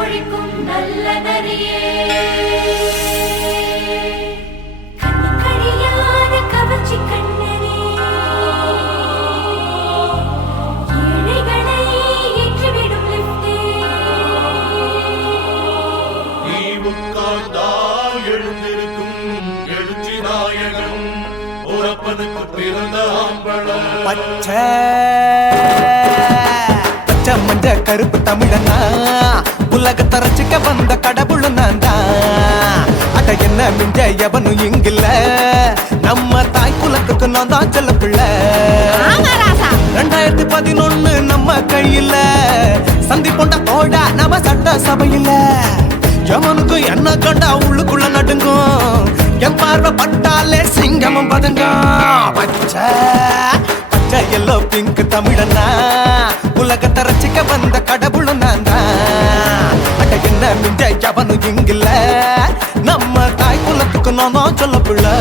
ஒழிக்கும் நல்ல நரியே கவர்ச்சி கண்ணனே ஏழைகளை ஏற்றிவிடும் லிப்டே நீ உட்கார்ந்தால் எழுந்திருக்கும் எழுச்சி நாயகன் உறப்பனுக்கு பிறந்த ஆம்பள பச்சை மஞ்ச கருப்பு தமிழனா உலகத்தை ரசிக்க வந்த கடவுள் நான் தான். அட என்ன மிஞ்ச எவனும் இங்கில்ல நம்ம தாய் குலத்துக்கு நான் தான் செல்ல பிள்ளை. 2011 நம்ம கையில சந்தி போண்ட தோடா நம்ம சட்ட சபையில எவனுக்கு என்ன கண்டா உள்ளுக்குள்ள நடுங்கும் என் பார்வை பட்டாலே சிங்கமும் பதுங்கும். பச்சை எல்லோ பிங்க் தமிழனா உலகத்தை ரசிக்க வந்த கடவுள் நான் தான். அட என்ன மிஞ்ச எவனும் இங்கில்ல நம்ம தாய் குலத்துக்கு நான் சொல்ல பிள்ளை.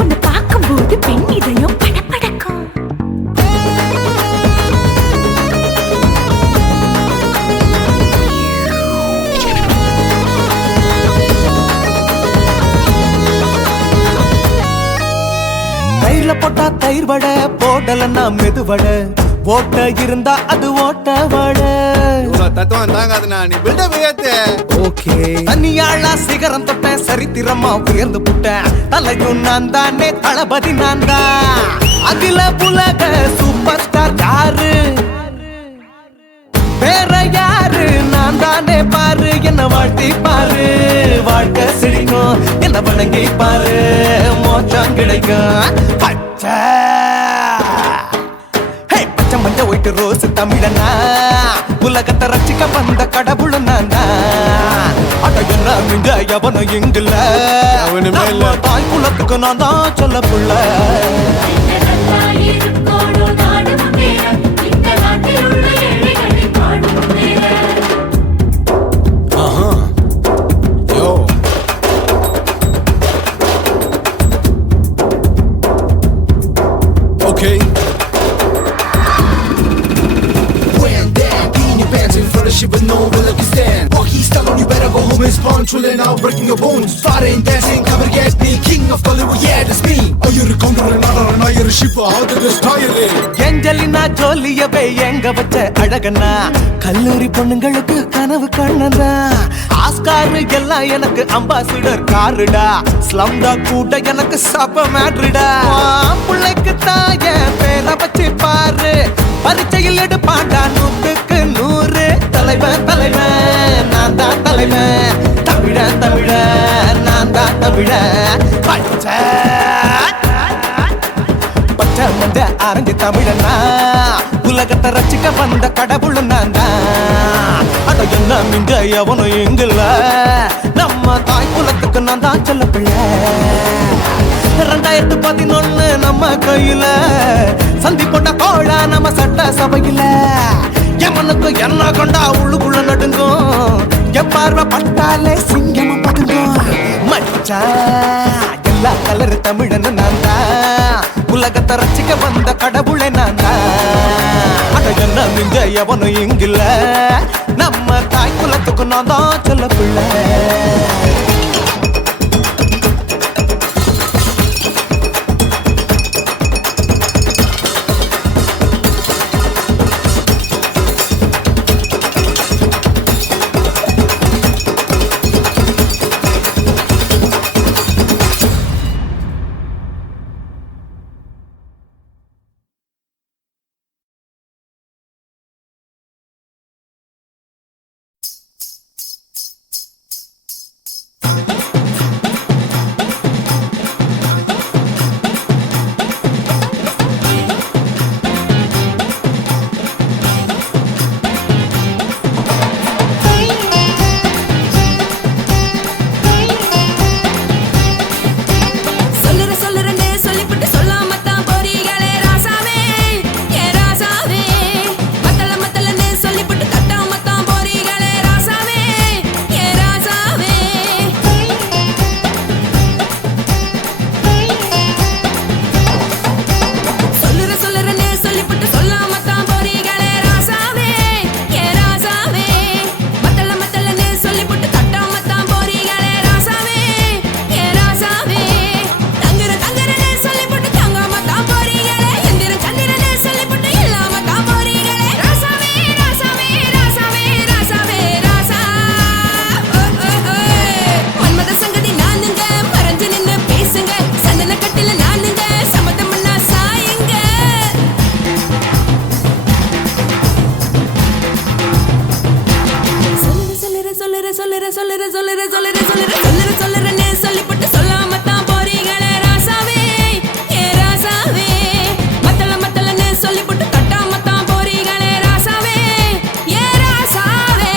உன்னை பார்க்கும்போது பெண் இதயம் படபடக்கும். தயிர்ல போட்டா தயிர் வடை போடலன்னா மெதுவடை ஓட்ட இருந்தா அது ஓட்ட வடை. தத்துவம் தாங்காதுண்ணா நீ பில்டப் ஏத்து. ஓகே தனியாளா சிகரம் தொட்டேன் சரித்திரமா உயர்ந்து புட்டேன் தலையும் நான் தானே தளபதி நான் தான். அகில உலக சூப்பர் ஸ்டார் யாரு வேற யாரு நான் தானே பாரு என்ன வாழ்த்தி பாரு வாழ்க்கை சிரிக்கும் என்ன வணங்கி பாரு மோச்சம் கிடைக்கும். பச்சை பச்சை மஞ்ச ஒயிட்டு ரோஸ் தமிழனா உலகத்தை ரசிக்க வந்த கடவுள் நான் தான். அட என்ன மிஞ்ச எவனும் இங்கில்ல அவனுமே இல்ல. நம்ம தாய் குலத்துக்கு நான் தான் சொல்ல புள்ள. Okay. When that beanie pants in front of shit with no will like you stand. Oh, he's telling you better go home and spawn chillin' now breaking your bones. Foreign dancing, cover get me, king of Hollywood, yeah, that's me. Oh, you're a counter and not you're a ship, how did this tire it? Angelina ஜோலியவே எங்க வச்ச அழகனா கல்லூரி பொண்ணுங்களுக்கு கனவு கண்ணனா Oscar எல்லாம் எனக்கு ambassador காருடா ஸ்லம்டா கூட எனக்கு சப மேட்ருடா. பிள்ளைக்கு தாய பேரை வச்சு பாரு பரீட்சையில் எடுப்பாண்டா 100க்கு 100 தலைவன் தலைவன் நான் தான் தலைவன் தமிழன் தமிழன் நான் தான் தமிழன். பச்சை பச்சை மஞ்ச ஆரஞ்சு தமிழனா உலகத்தை ரசிக்க வந்த கடவுள் நான் தான். அட என்ன மிஞ்ச எவனும் இங்கில்ல நம்ம தாய் குலத்துக்கு நான் தான் சொல்ல பிள்ளை. 2011 நம்ம கையில சந்தி போட்ட கோழா நம்ம சட்ட சபையில எவனுக்கு என்ன கொண்டா உள்ளுக்குள்ள நடுங்கும் என் பார்வை பட்டாலே சிங்கமும் பதுங்கும். மச்சா எல்லா கலர் தமிழன் நான் தான் உலகத்தை ரசிக்க வந்த கடவுளை நான் தான். அட என்ன மிஞ்ச எவனும் இங்கில்ல நம்ம தாய் குலத்துக்கு நான் தான் சொல்ல பிள்ளை. சொல்லுறேன்னு சொல்லிப்பட்டு சொல்லாமத்தான் போறீங்களே ராசாவே ஏ ராசாவே மத்தலன்னு சொல்லிப்பட்டு கட்டாமத்தான் போறீங்களே ராசாவே ஏ ராசாவே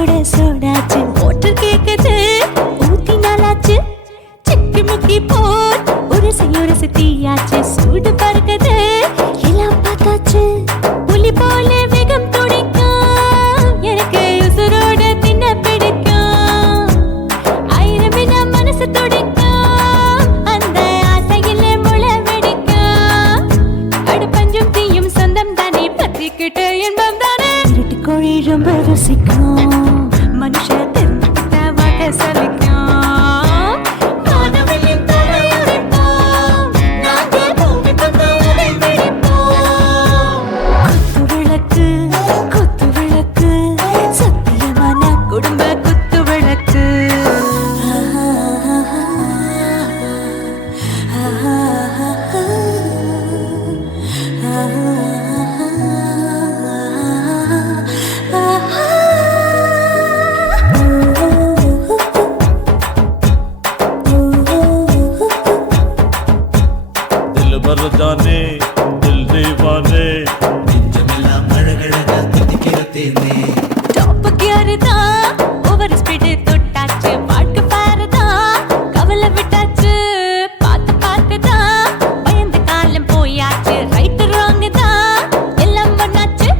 சுட சுடாச்சு வாட்டர் கேக்குது ஊத்தி நாளாச்சு சிக்கி முக்கி போட் ஒரு தீயாச்சு சூடு பறக்குது எல்லாம் பார்த்தாச்சு புலி போல வேகம் துடிக்கும் எனக்கு உசுரோட தின்ன பிடிக்கும் ஆயிரம் மனசு துடிக்கும் அந்த ஆசையில முளை வெடிக்கும் அடுப்பஞ்சும் தீயும் சொந்தம் தானே பத்திக்கிட்டு இன்பம் தானே இருட்டு கோழி ரொம்ப ருசிக்கும் மனுஷ தெரிஞ்சுக்கிட்ட வாக்க சலிக்கும் जाने दिल दीवाने நெஞ்சமெல்லாம் அழகழகா தித்திக்கிற தேனே டாப் கியர் தான் ஓவர் ஸ்பீட் தொட்டாச்சு பாட்டு பாருதா கவலை விட்டாச்சு பார்த்து பார்த்து தான் பயந்து காலம் போயாச்சு ரைட் ராங் தான் எல்லாம் பண்ணாச்சு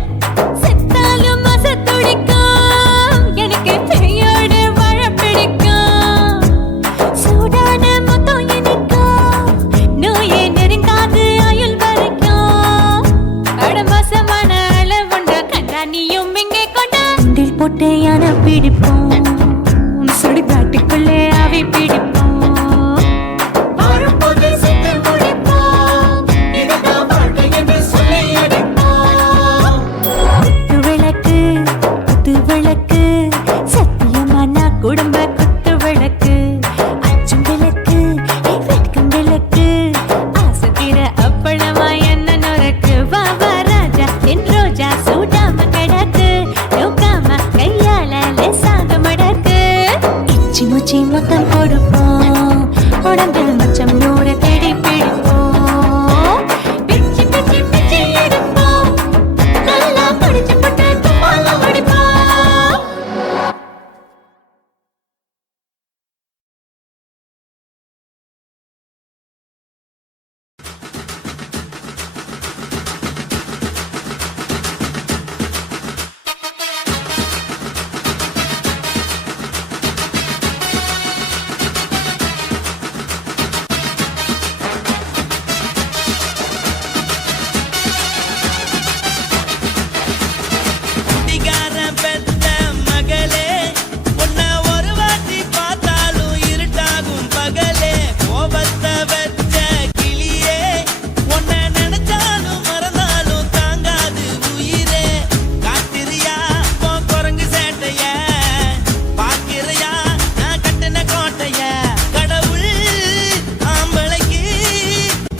செத்தாலும் மச துடிக்கும் எனக்கு பெயோட வாழ பிடிக்கும் சூடான மொத்தம் எனக்கும் நோயே நெருங்காது ஆயுள் வரைக்கும் அடமாசமான அளவுண்ட கண்டா நீயும் இங்கே கொண்டா உண்டில் போட்டு யானை பிடிப்போம் சுடுகாட்டுக்குள்ளே அவை பிடிப்போம் வாழும்போது செத்து முடிப்போம் இதுதான் வாழ்க்கை என்று சொல்லி அடிப்போம் குத்து விளக்கு சத்தியமான குடும்ப குத்து விளக்கு அச்சும் விளக்கு வெட்கம் விளக்கு ஆசை தீர அப்பளமா என்ன நொறுக்கு வா வா ராஜா என் ரோஜா சூடாம கிடக்கு நோக்காம கையால லேசாக மடக்கு இச்சி முச்சி மொத்தம் கொடுப்போம் உடம்பில் மச்சம் நூறு தேடி பிடிப்போம் பிச்சி பிச்சி பிச்சி எடுப்போம் நல்லா படிச்சு போட்டு துப்பால வடிப்போம் குடிகாரன் பெத்த மகளே உன்னை ஒரு வாட்டி பார்த்தாலும் இருட்டாகும் பகலே கோபத்தை வச்ச கிளியே உன்னை நினைச்சாலும் மறந்தாலும் தாங்காது உயிரே காத்திரியா உன் குரங்கு சேட்டைய பாக்கிறையா நான் கட்டின கோட்டைய கடவுள் ஆம்பளைக்கு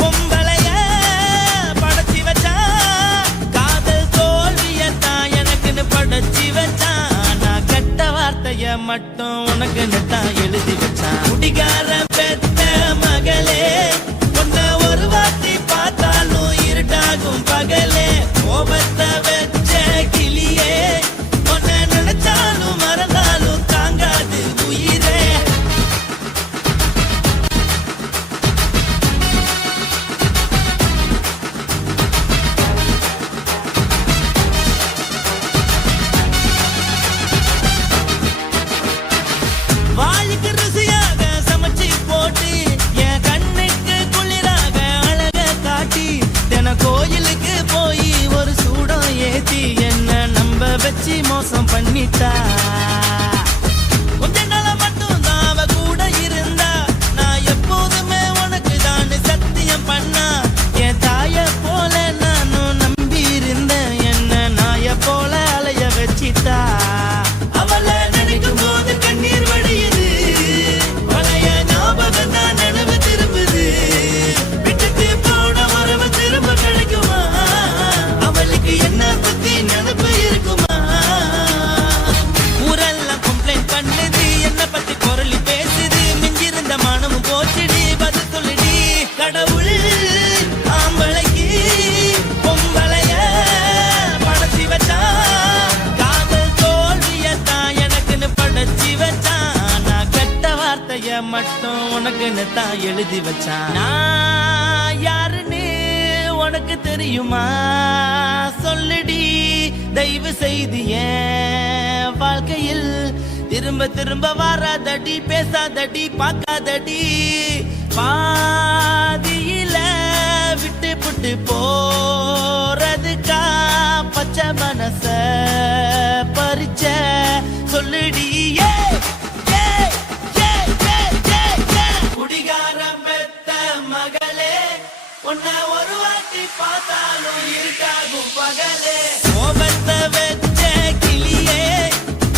பொம்பளைய படைச்சி வச்சா காதல் தோல்வியத்தான் எனக்குன்னு படைச்சி வச்சான் நான் கெட்ட வார்த்தைய மட்டும் உனக்குன்னு தான் எழுதி வச்சான் குடிகாரன் பெத்த மகளே உன்னை ஒரு வாட்டி பார்த்தாலும் இருட்டாகும் பகலே கோபத்தை வச்ச கிளியே உன்னை நினைச்சாலும் மறந்தாலும் தாங்காது உயிரே வாய்க்கு ருசியாக சமைச்சு போட்டு என் கண்ணுக்கு குளிராக அழக காட்டி தின கோயிலுக்கு போய் ஒரு சூடம் ஏத்தி என்ன நம்ப வச்சு மோசம் பண்ணிட்டா கொஞ்ச நாள மட்டும் தான் அவ கூட இருந்தா நான் எப்போதுமே உனக்கு தான் சத்தியம் பண்ணா என் தாய போல நானும் நம்பி இருந்தேன் என்ன நாய போல அலைய வச்சிட்டா அவளை நினைக்கும் போது கண்ணீர் வடியுது பழைய ஞாபகம் தான் நினைவு திரும்புது விட்டுட்டு போன உறவு திரும்ப கிடைக்குமா அவளுக்கு என்ன பத்தி நினைப்பு இருக்குமா ஊரெல்லாம் படைச்சி வச்சான் நான் கெட்ட வார்த்தைய மட்டும் உனக்குன்னு தான் எழுதி வச்சான் நான் யாருன்னு உனக்கு தெரியுமா சொல்லுடி தயவு செய்து என் வாழ்க்கையில் திரும்ப திரும்ப வராதடி பேசாதடி பார்க்காதடி பாதியில விட்டு புட்டு போறதுக்கா பச்சை மனச பறிச்ச சொல்லுடி குடிகாரம் பெத்த மகளே உன்னை ஒரு வாட்டி பார்த்தாலும் இருக்காகும் பகலே கோபத்தை வச்ச கிளியே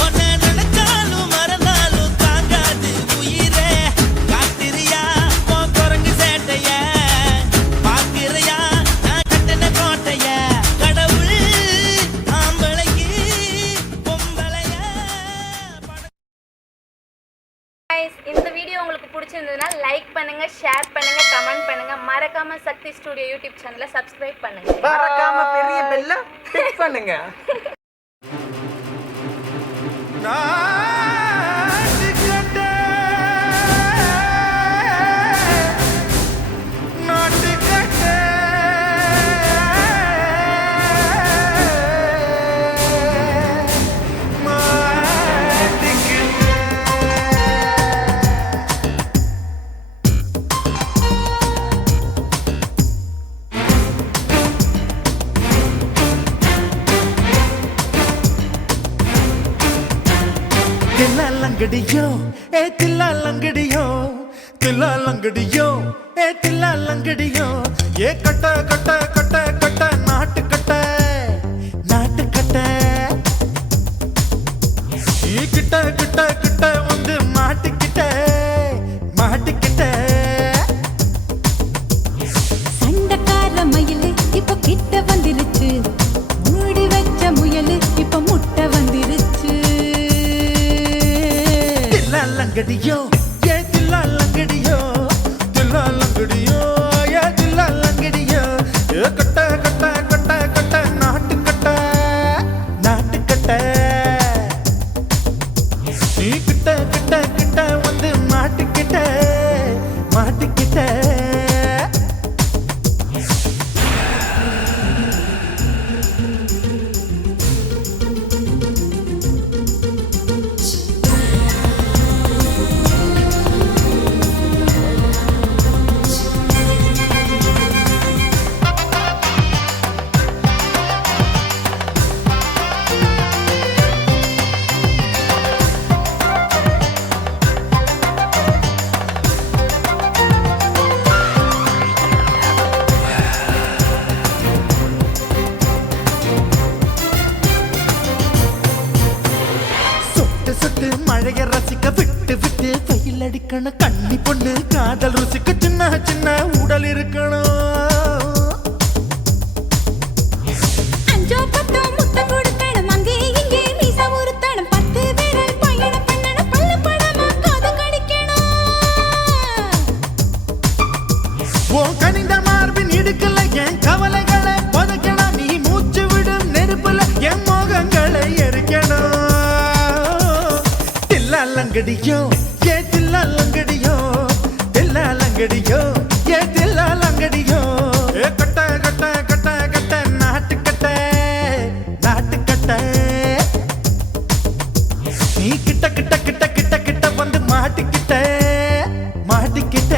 உன்னை நினைச்சாலும் மறந்தாலும் தாங்காது உயிரே காத்திரியா உன் குரங்கு சேட்டைய பாக்கிறியா நான் கட்டின கோட்டைய கடவுள் ஆம்பளைக்கு பொம்பளைய Guys, இந்த வீடியோ உங்களுக்கு பிடிச்சிருந்ததுன்னா லைக் பண்ணுங்க, ஷேர் பண்ணுங்க, கமெண்ட் பண்ணுங்க, மறக்காம சக்தி ஸ்டுடியோ யூடியூப் சேனலை சப்ஸ்கிரைப் பண்ணுங்க. மறக்காம பெரிய பெல்ல கிளிக் பண்ணுங்க. தில்லாலங்கடியோ ஏ தில்லாலங்கடியோ தில்லாலங்கடியோ ஏ தில்லாலங்கடியோ ஏ கட்ட கட்ட கட்ட கட்ட நாட்டு கட்ட நாட்டு கட்ட நீ கிட்ட கிட்ட கிட்ட வந்து மாட்டிக்கிட்ட மாட்டிக்கிட்ட சண்டக்கார மயிலு இப்ப கிட்ட வந்துருச்சு மூடி வச்ச முயலு இப்ப முட்டை வந்துருச்சு தில்லாலங்கடியோ ஏ தில்லாலங்கடியோ தில்லாலங்கடியோ ஏ தில்லாலங்கடியோ ஏ கட்ட கட்ட கட்ட கட்ட நாட்டு கட்ட நாட்டு கட்ட நீ கிட்ட கிட்ட கிட்ட வந்து மாட்டிக்கிட்ட மாட்டிக்கிட்ட சொட்டு சொட்டு மழைய ரசிக்க விட்டு விட்டு வெயில் அடிக்கணும் கண்ணி பொண்ணு காதல் ருசிக்க சின்ன சின்ன உடல் இருக்கணும் அஞ்சோ பத்தோ முத்தம் கொடுக்கணும் அங்கே இங்கே மீசா உருத்தணும் 10 பேரல் பயணம் பண்ணணும் பல்ல படமா காது கடிக்கணும் உன் கனிந்த மார்பின் இடுக்கல என் கவலைகளை புதைக்கணும் நீ மூச்சு விடும் நெருப்புல என் மோகங்களை எரிக்கணும் தில்லாலங்கடியோ ஏ தில்லாலங்கடியோ தில்லாலங்கடியோ ஏ தில்லாலங்கடியோ ஏ கட்ட கட்ட கட்ட கட்ட நாட்டு கட்ட நாட்டு கட்ட நீ கிட்ட கிட்ட கிட்ட கிட்ட கிட்ட வந்து மாட்டிக்கிட்ட மாட்டிக்கிட்ட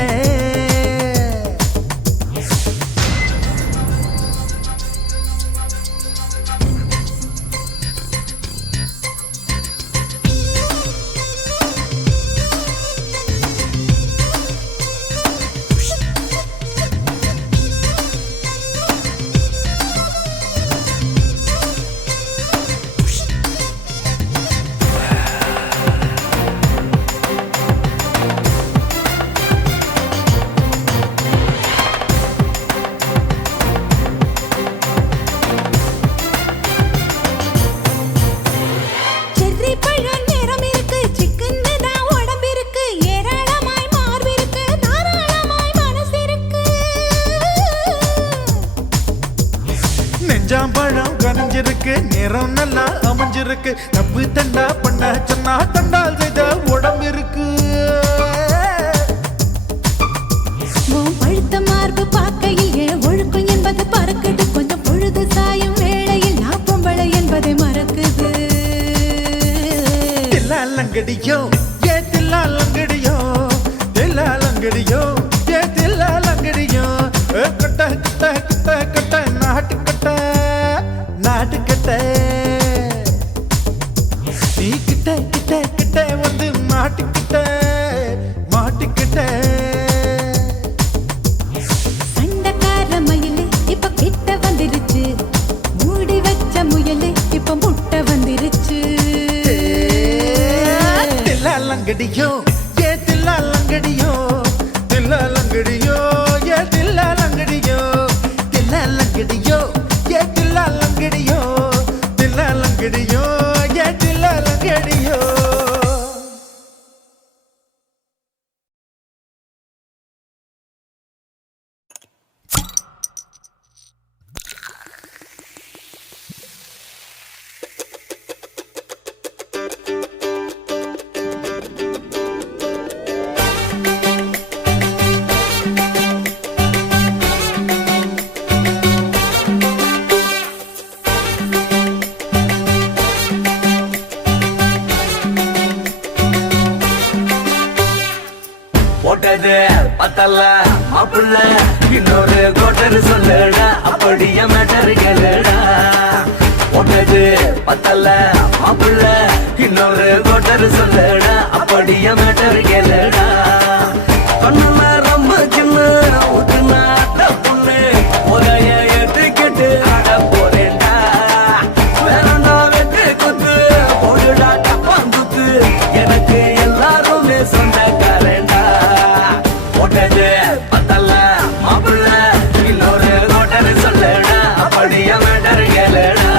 தில்லாலங்கடியோ ஏ தில்லாலங்கடியோ தில்லாலங்கடியோ ஏ தில்லாலங்கடியோ கட்ட கட்ட கட்ட கட்ட நாட்டு கட்ட நீ கிட்ட கிட்ட கிட்ட வந்து மாட்டிக்கிட்ட சண்டக்கார மயிலு இப்ப கிட்ட வந்துருச்சு மூடி வச்ச முயலு இப்ப முட்டை வந்துருச்சு தில்லாலங்கடியோ ஏ தில்லாலங்கடியோ தில்லாலங்கடியோ ஏ தில்லாலங்கடியோ தில்லாலங்கடியோ ஏ தில்லாலங்கடியோ தில்லாலங்கடியோ ஏ தில்லாலங்கடியோ போட்டது பத்தல்ல மாப்புள்ள இன்னொரு கோட்டர் சொல்லுடா அப்படிய மேட்டர் கேளுடா போட்டது பத்தல்ல மாப்புள்ள இன்னொரு கோட்டர் சொல்லுடா அப்படிய மேட்டர் கேளுடா கண்ணுல ரொம்ப சின்ன ஊத்துனா பொண்ணு ஒரைய ஏத்துக்கிட்டு ஆட போறேன்டா வேறண்டா வெட்டு குத்து போடுடா டப்பாங்குத்து எனக்கு எல்லாருமே சொந்தக்காரண்டா போட்டது பத்தல்ல மாப்புள்ள இன்னொரு கோட்டர் சொல்லுடா அப்படிய மேட்டர் கேளுடா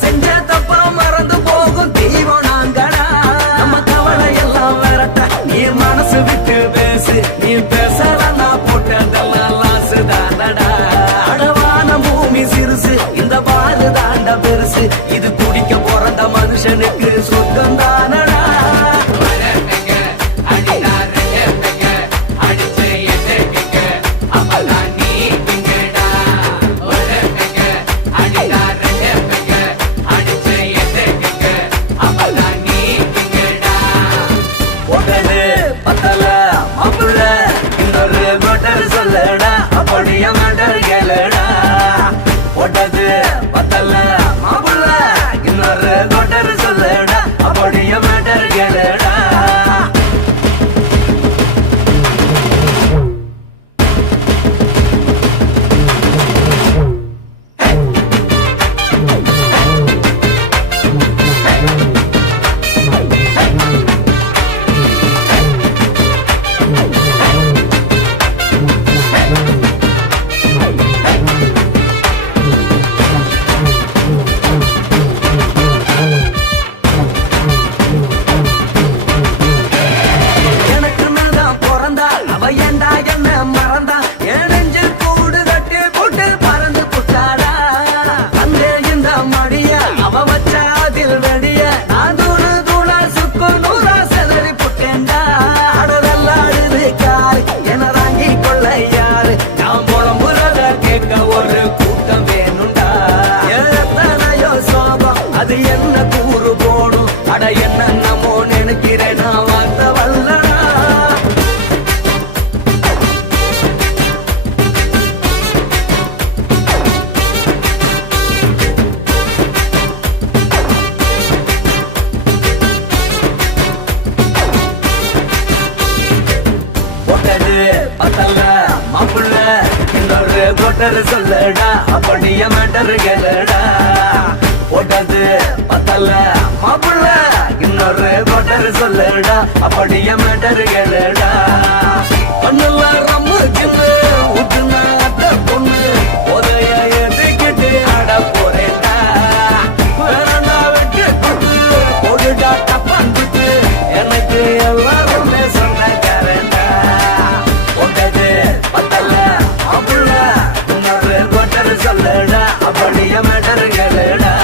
செஞ்ச தப்பா மறந்து போகும் தெய்வம் நாங்கடா நம்ம கவலை எல்லாம் விரட்ட நீ மனசு விட்டு பேசு நீ பேசலன்னா போட்டதெல்லாம் லாசு தானடா அடவான பூமி சிறுசு இந்த பாலு தாண்ட பெருசு இது குடிக்க பிறந்த மனுஷனுக்கு சொர்க்கம் தானடா சொல்லடா அப்படிய மேட்டர் கேளுடா போட்டது பத்தல்ல மாப்புள்ள இன்னொரு கோட்டர் சொல்லடா அப்படிய மேட்டர் கேளுடா அது என்ன கூறு போடும் அட என்னமோ நினைக்கிறேன் நான் வார்த்தை வல்லடா போட்டது பத்தல்ல மாப்புள்ள இன்னொரு கோட்டர் சொல்லடா அப்படிய மேட்டர் கேளுடா போட்டது பத்தல மாப்பிள்ள இன்னொரு கொட்டர் சொல்லுடா அப்படியே மேட்டர் கேளுடா பண்ணுல ரம்மு கிண்ணு ஊத்துன அத்த பொண்ணு உதய எதுக்கிட்டு ஆட போறேன்டா வேறண்டா வெட்டு கொண்டு போடுடா டப்பான் விட்டு எனக்கு எல்லாருமே சொந்தக்காரன்டா போட்டது பத்தல மாப்பிள்ள இன்னொரு கொட்டர் சொல்லுடா அப்படியே மேட்டர் கேளுடா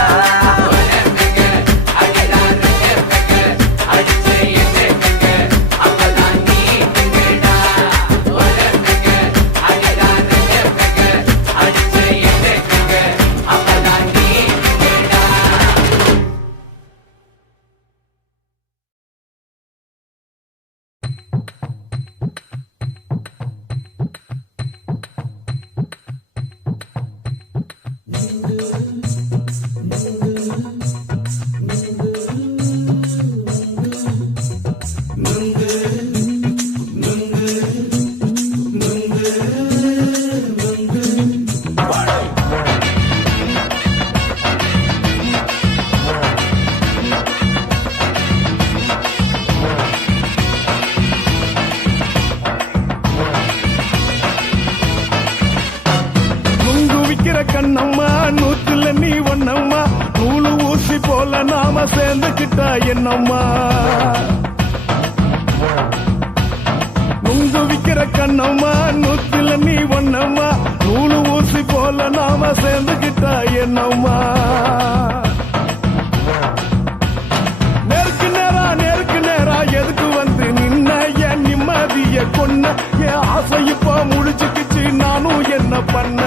கண்ணம்மா நூத்துல நீ ஒன்னம்மா நூலு ஊசி போல நாம சேர்ந்துக்கிட்டா என்னம்மா நுங்கு விக்கிற கண்ணம்மா நூத்துல நீ ஒன்னம்மா நூலு ஊசி போல நாம சேர்ந்துக்கிட்டா என்னம்மா நேருக்கு நேரா எதுக்கு வந்து நின்ன என் நிம்மதிய கொன்ன என் ஆசை இப்ப முடிச்சுக்கிச்சு நானும் என்ன பண்ண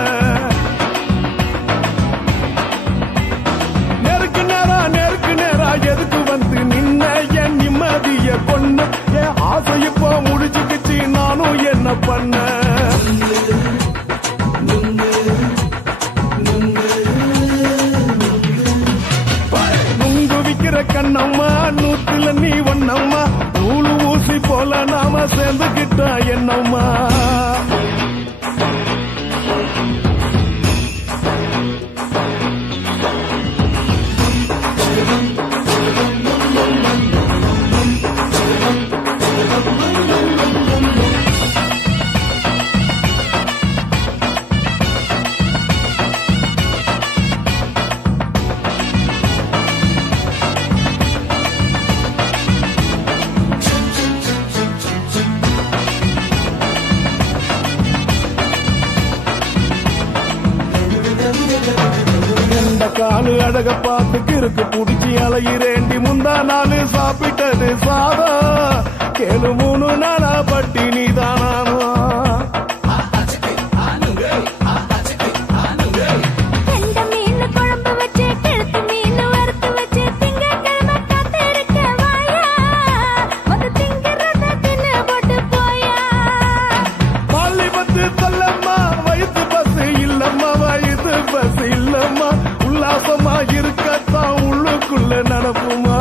எதுக்கு வந்து நின்ன என் நிம்மதிய கொன்ன என் ஆசை இப்போ முடிச்சுக்கிச்சு நானும் என்ன பண்ண நுங்கு விக்கிற கண்ணம்மா நூத்துல நீ ஒன்னம்மா நூலு ஊசி போல நாம சேர்ந்துக்கிட்டா என்னம்மா காலு அழக பார்த்துக்கு இருக்கு புடிச்சி அலையிறேண்டி முந்தா நாலு சாப்பிட்டது சாதா கேளு 3 நாளா பட்டினி தானானோ இருக்கத்தான் உள்ளுக்குள்ள நடப்புமா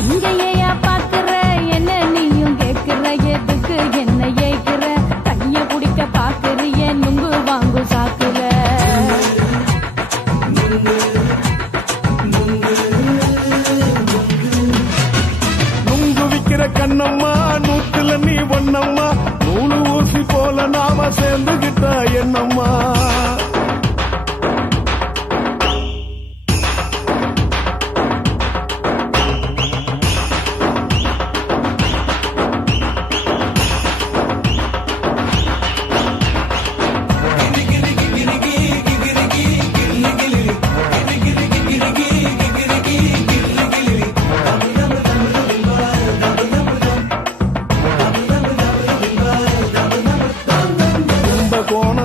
இங்கேயா பாக்குற என்ன நீயும் கேக்குற எதுக்கு என்ன ஏக்குற கைய குடிக்க பாக்குறிய நுங்கு வாங்கு சாக்குற நுங்கு விக்கிற கண்ணம்மா நூத்துல நீ ஒன்னம்மா நூலு ஊசி போல நாம சேர்ந்துகிட்டா என்னம்மா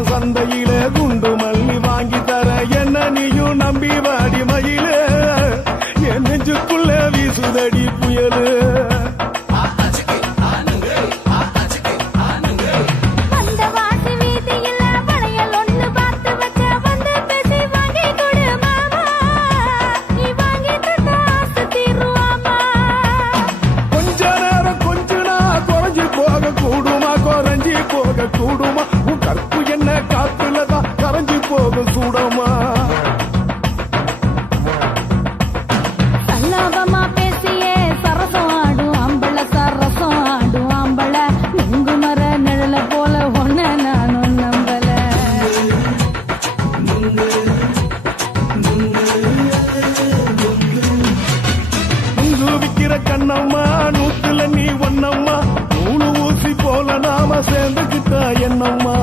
சந்தையில குண்டு மல்லி வாங்கி தர என்ன நீயும் நம்பி வாடி மயில என் நெஞ்சுக்குள்ள வீசுதடி புயலு கொஞ்ச நேரம் கொஞ்ச நான் குறைஞ்சி போக கூடுமா குறைஞ்சி போக கூடுமா உன் கற்பு என்ன காத்துலதான் கரைஞ்சி போக கூடமா சல்லாபமா பேசியே சரசம் ஆடும் ஆம்பள சரசம் ஆடும் ஆம்பள நுங்கு மர நிழல போல ஒன்ன நானும் நம்பல நுங்கு விக்கிற கண்ணம்மா நூத்துல நீ ஒன்னம்மா நூலு ஊசி போல நாம சேர்ந்துக்கிட்டா என்னம்மா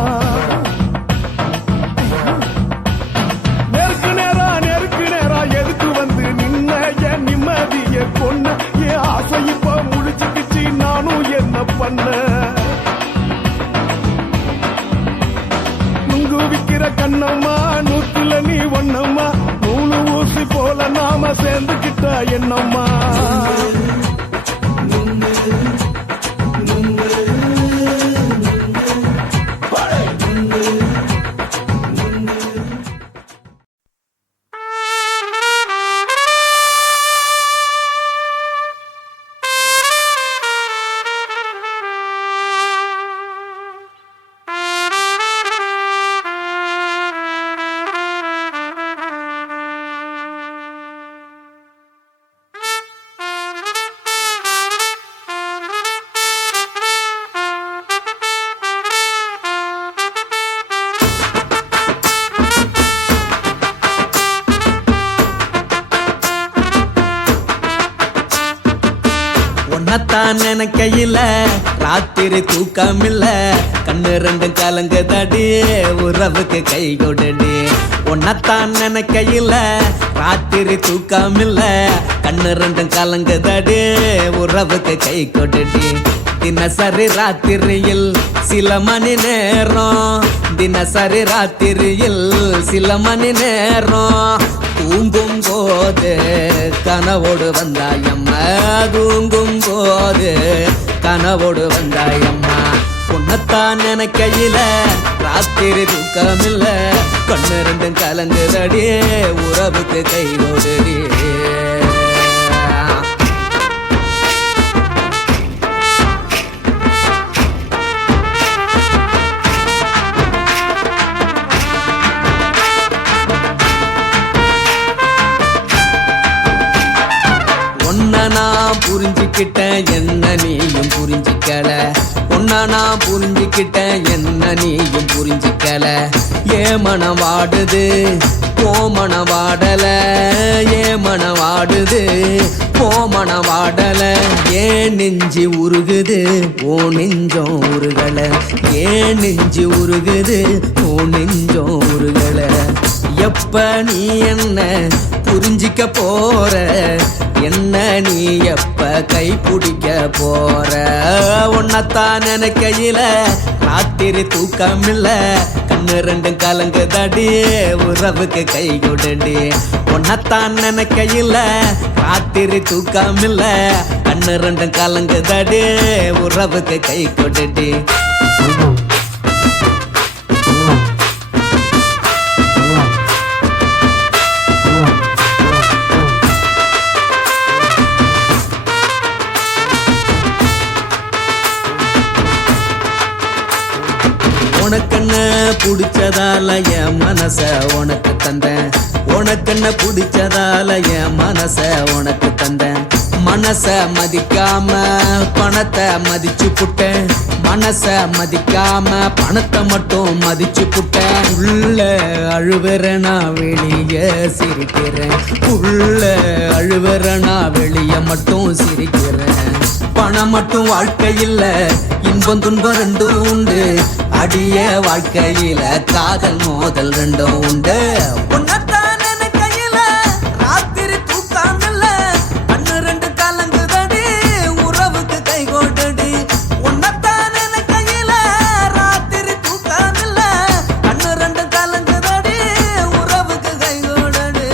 நெருக்கு நேரா எதுக்கு வந்து நின்ன என் நிம்மதிய கொன்ன என் ஆசை இப்ப முடிச்சுக்கிச்சு நானும் என்ன பண்ண நுங்கு விக்கிற கண்ணம்மா நூத்துல நீ ஒன்னம்மா நூலு ஊசி போல நாம சேர்ந்துக்கிட்டா என்னம்மா உன்னத்தான் நினைக்கையில ராத்திரி தூக்கமில்ல கண்ணு ரெண்டும் கலங்குதடி உறவுக்கு கை கொடுடி உன்னத்தான் நினைக்கையில ராத்திரி தூக்கமில்ல கண்ணு ரெண்டும் கலங்குதடி உறவுக்கு கை கொடுடி தினசரி ராத்திரியில் சில மணி நேரம் தினசரி ராத்திரியில் சில மணி நேரம் தூங்கும் போது கனவோடு வந்தாயம்மா தூங்கும் போது கனவோடு வந்தாயம்மா உன்னத்தான் நினைக்கையில ராத்திரி தூக்கமில்ல கண்ணு ரெண்டும் கலங்குதடி உறவுக்கு கை கொடுடி நான் புரிஞ்சுக்கிட்டேன் என்ன நீயும் புரிஞ்சிக்கல உன்ன நான் புரிஞ்சுக்கிட்டேன் என்ன நீயும் புரிஞ்சிக்கல ஏ மனம் வாடுது போ மனம் வாடல ஏ மனம் வாடுது போ மனம் வாடல ஏன் நெஞ்சு உருகுது ஓ நெஞ்சம் உருகல ஏன் நெஞ்சு உருகுது ஓ நெஞ்சம் உருகல எப்ப நீ என்ன புரிஞ்சிக்க போற என்ன நீ எப்ப கை பிடிக்க போற உன்னத்தான் நினைக்கையில ராத்திரி தூக்கமில்ல கண்ணு ரெண்டும் கலங்குதடி உறவுக்கு கை கொடுடி உன்னத்தான் நினைக்கையில ராத்திரி தூக்கமில்ல கண்ணு ரெண்டும் கலங்குதடி உறவுக்கு கை கொடுடி உனக்கென்ன பிடிச்சதால என் மனச உனக்கு தந்தேன் உனக்கென்ன பிடிச்சதால என் மனச உனக்கு தந்தேன் மனச மதிக்காம பணத்தை மதிச்சு புட்டேன் மனச மதிக்காம பணத்தை மட்டும் மதிச்சு புட்டேன் உள்ள அழுவுற நான் வெளிய சிரிக்கிறேன் உள்ள அழுவுற நான் வெளிய மட்டும் சிரிக்கிறேன் பணம் மட்டும் வாழ்க்கையில் இன்பம் துன்பம் ரெண்டும் உண்டு அடிய வாழ்க்கையில காதல் மோதல் ரெண்டும் உண்டு உன்னத்தான் நினைக்கையில ராத்திரி தூக்கமில்ல கண்ணு ரெண்டு கலங்குதடி உறவுக்கு கை கொடுடி உன்னத்தான் நினைக்கையில ராத்திரி தூக்கமில்ல கண்ணு ரெண்டு கலங்குதடி உறவுக்கு கை கொடுடி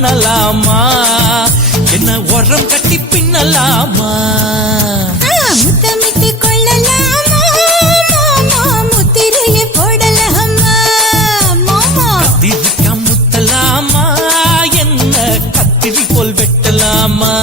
பண்ணலாமா என்ன உரம் கட்டி பின்னலாமா முத்தமிட்டு கொள்ளலாமா மாமா முத்திரையை போடலாமா மாமா கத்திரிக்கா முத்தலாமா என்ன கத்திரி போல் வெட்டலாமா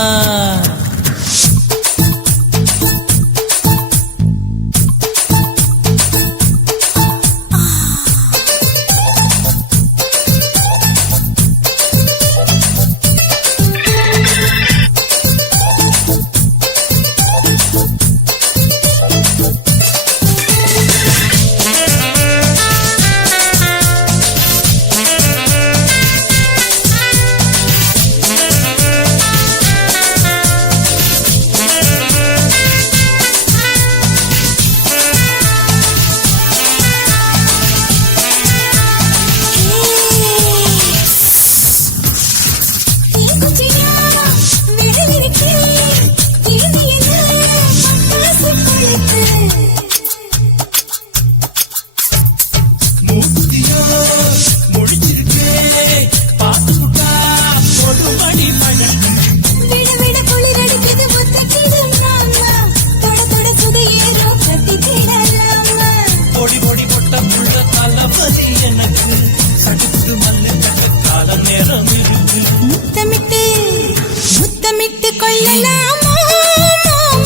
முத்தமிட்டு கொள்ளலாமா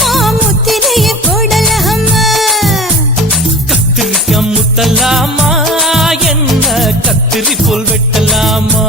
மாமா முத்திரையை போடலாமா கத்திரிக்கா முத்தலாமா என்ன கத்திரி போல் வெட்டலாமா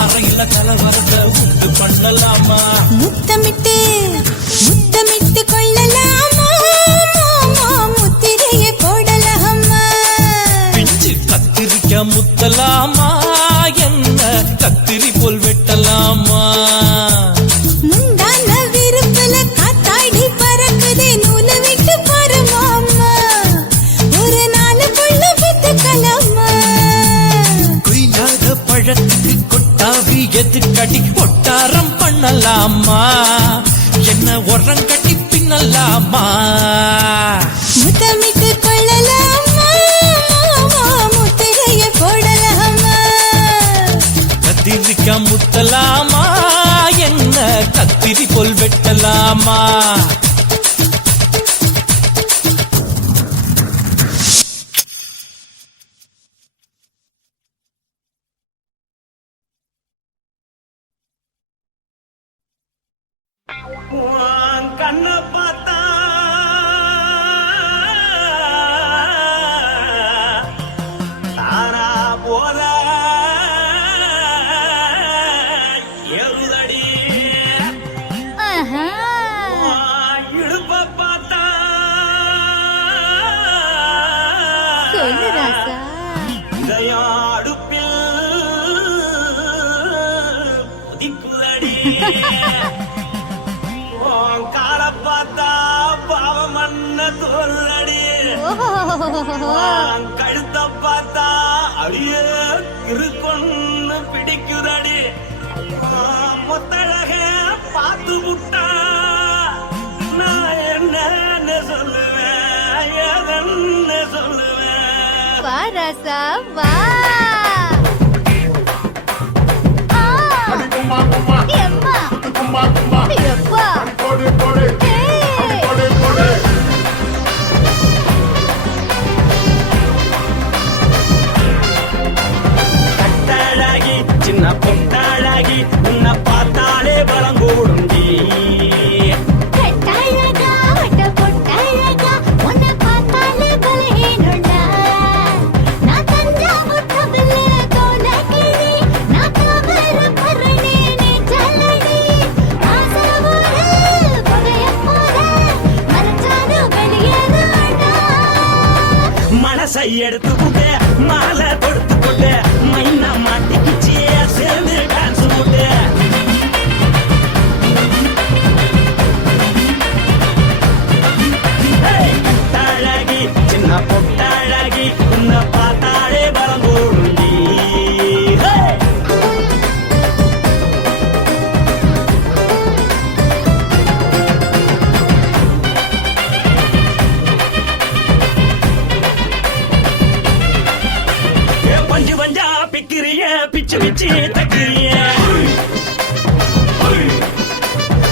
அறையில கலவரத்தை உண்டு பண்ணலாமா முத்தமிட்டு முத்தமிட்டு கொள்ளலாமா மாமா முத்திரையை போடலாமா பிஞ்சு கத்திரிக்கா முத்தலாமா என்ன கத்திரி போல் வெட்டலாமா முந்தான விருப்பல காத்தாடி பறக்குதே நூலை விட்டு பாரு மாமா ஒரு நாள் புள்ள வித்துக்கலாமா கொய்யாத பழத்துக்கு கொட்டாவி எதுக்கடி ஒட்டாரம் பண்ணலாமா என்ன உரம் கட்டி பின்னலாமா முத்தமிட்டு கொள்ளலாமா மாமா முத்திரையை போடலாமா கத்திரிக்கா முத்தலாமா என்ன கத்திரி போல் வெட்டலாமா கண்ண பார்த்தா தானா போல எருதடி இடுப்ப பார்த்தா சொல்லு ராசா. இதயம் அடுப்பில் உதிக்குதடி கால பார்த்தா பாவம் மண்ண தோல்றடி கழுத்த பார்த்தா அடியே இருக்குன்னு பிடிக்குதடி மொத்தழக பார்த்து விட்டா நான் என்ன சொல்லுவேன் எதன்னு சொல்லுவேன் வா ராசா வா. எம்மா. எப்பா. ஏய். எடுத்து புட்டு மாலை கொடுத்து போட்டு மைனா மாட்டிக்கிச்சு சேர்ந்து டான்ஸ் போட்டு பொட்டாழகி சின்ன பொட்டாழகி உன்னை பார்த்தாலே பலம் போடுண்டி பஞ்சு பஞ்சா பிக்கிறிய பிச்சு பிச்சு தக்கிறிய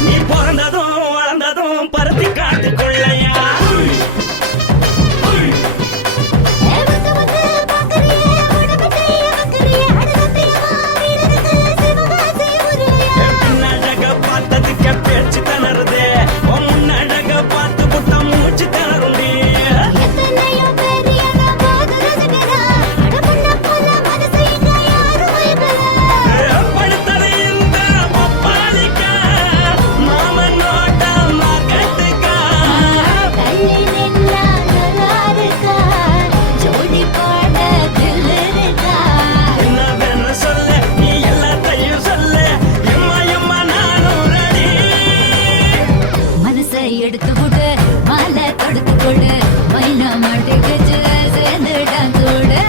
நீ பிறந்ததும் வளர்ந்ததும் பருத்தி காட்டுக்குள்ளையா முன்னழக பார்த்ததுக்கு பேச்சு திணறுது முன்னழக பார்த்து புட்ட மூச்சு திணறுண்டி படுத்தது இந்த பப்பாளிக்கா மாமன் நோட்ட மார்க்கெட்டுக்கா என்ன சொல்ல நீ எல்லாத்தையும் சொல்ல எம்மா எம்மா நானும் ரெடி மனசை எடுத்து விடு மாலை தொடுத்து கொடு மைனா மாட்டுக்கு சேர்ந்து டான்ஸ் விடு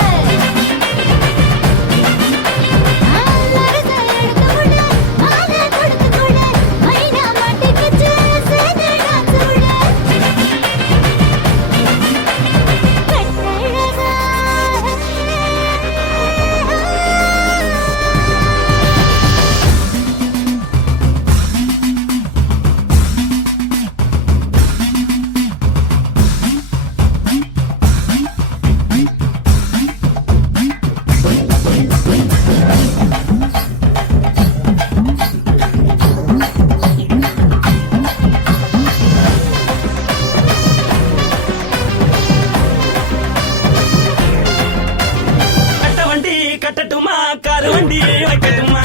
கட்ட வண்டி கட்டட்டுமா காரு வண்டி வைக்கட்டுமா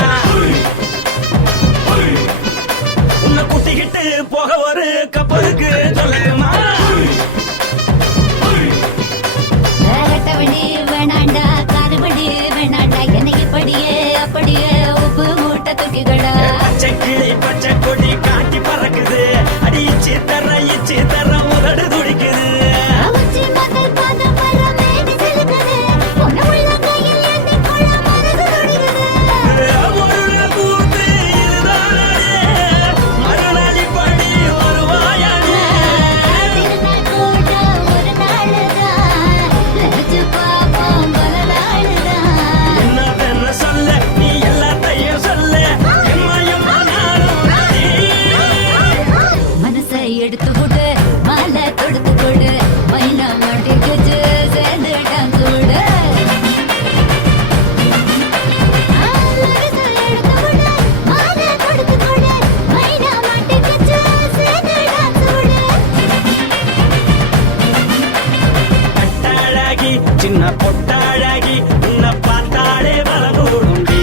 உன்னை கூட்டிக்கிட்டு போக ஒரு கப்பலுக்கு சொல்லட்டுமா வேணி வேணாண்டா காது வண்டி வேணாண்டா என்னைக்கு படியே அப்படியே உப்பு மூட்டை தூக்கிக்கடா பச்சை கிளி பச்சை கொடி காட்டி பறக்குது அடி இச்சி தர உதடு துடிக்குது ஒரு நாள் கூத்து இதுதானே மறுநாளி படி வருவாயானே என்ன சொல்ல நீ எல்லாத்தையும் சொல்ல எம்மா எம்மா நானும் ready. மனசை எடுத்து விடு மாலை தொடுத்து கொடு மைனா மாட்டுக்கு சேர்ந்து டான்ஸ் விடு பொட்டாழகி சின்ன பொட்டாழகி உன்னை பார்த்தாலே பலகூடுண்டி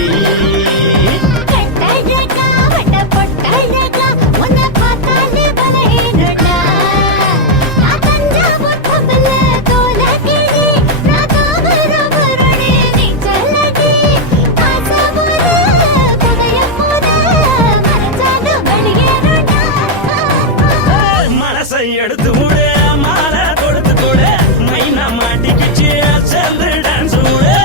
மனசை எடுத்து விடு மாலை கொடுத்து கொடு மைனா மாட்டிக்கிச்சு சேர்ந்து டான்ஸ் விடு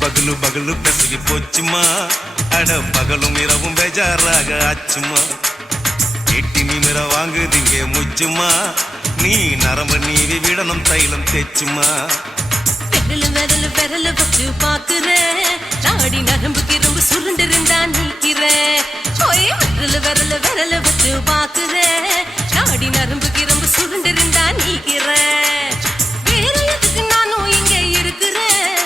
பகலு பகலு பெசகி போச்சுமா அட பகலும் இரவும் பேஜாராக ஆச்சுமா எட்டி நிமிர வாங்குதீங்க முச்சுமா நீ நரம்பு நீவி விடணும் தைலம் தேச்சுமா விரல வச்சு பாக்குறேன் நாடி நரம்புக்கு ரொம்ப சுருண்டு இருந்தா நீக்கிறேன் விரல வச்சு பாக்குறேன் நாடி நரம்புக்கு ரொம்ப சுருண்டு இருந்தா நீக்கிறேன் வேற எதுக்கு நானும் இங்க இருக்கிறேன்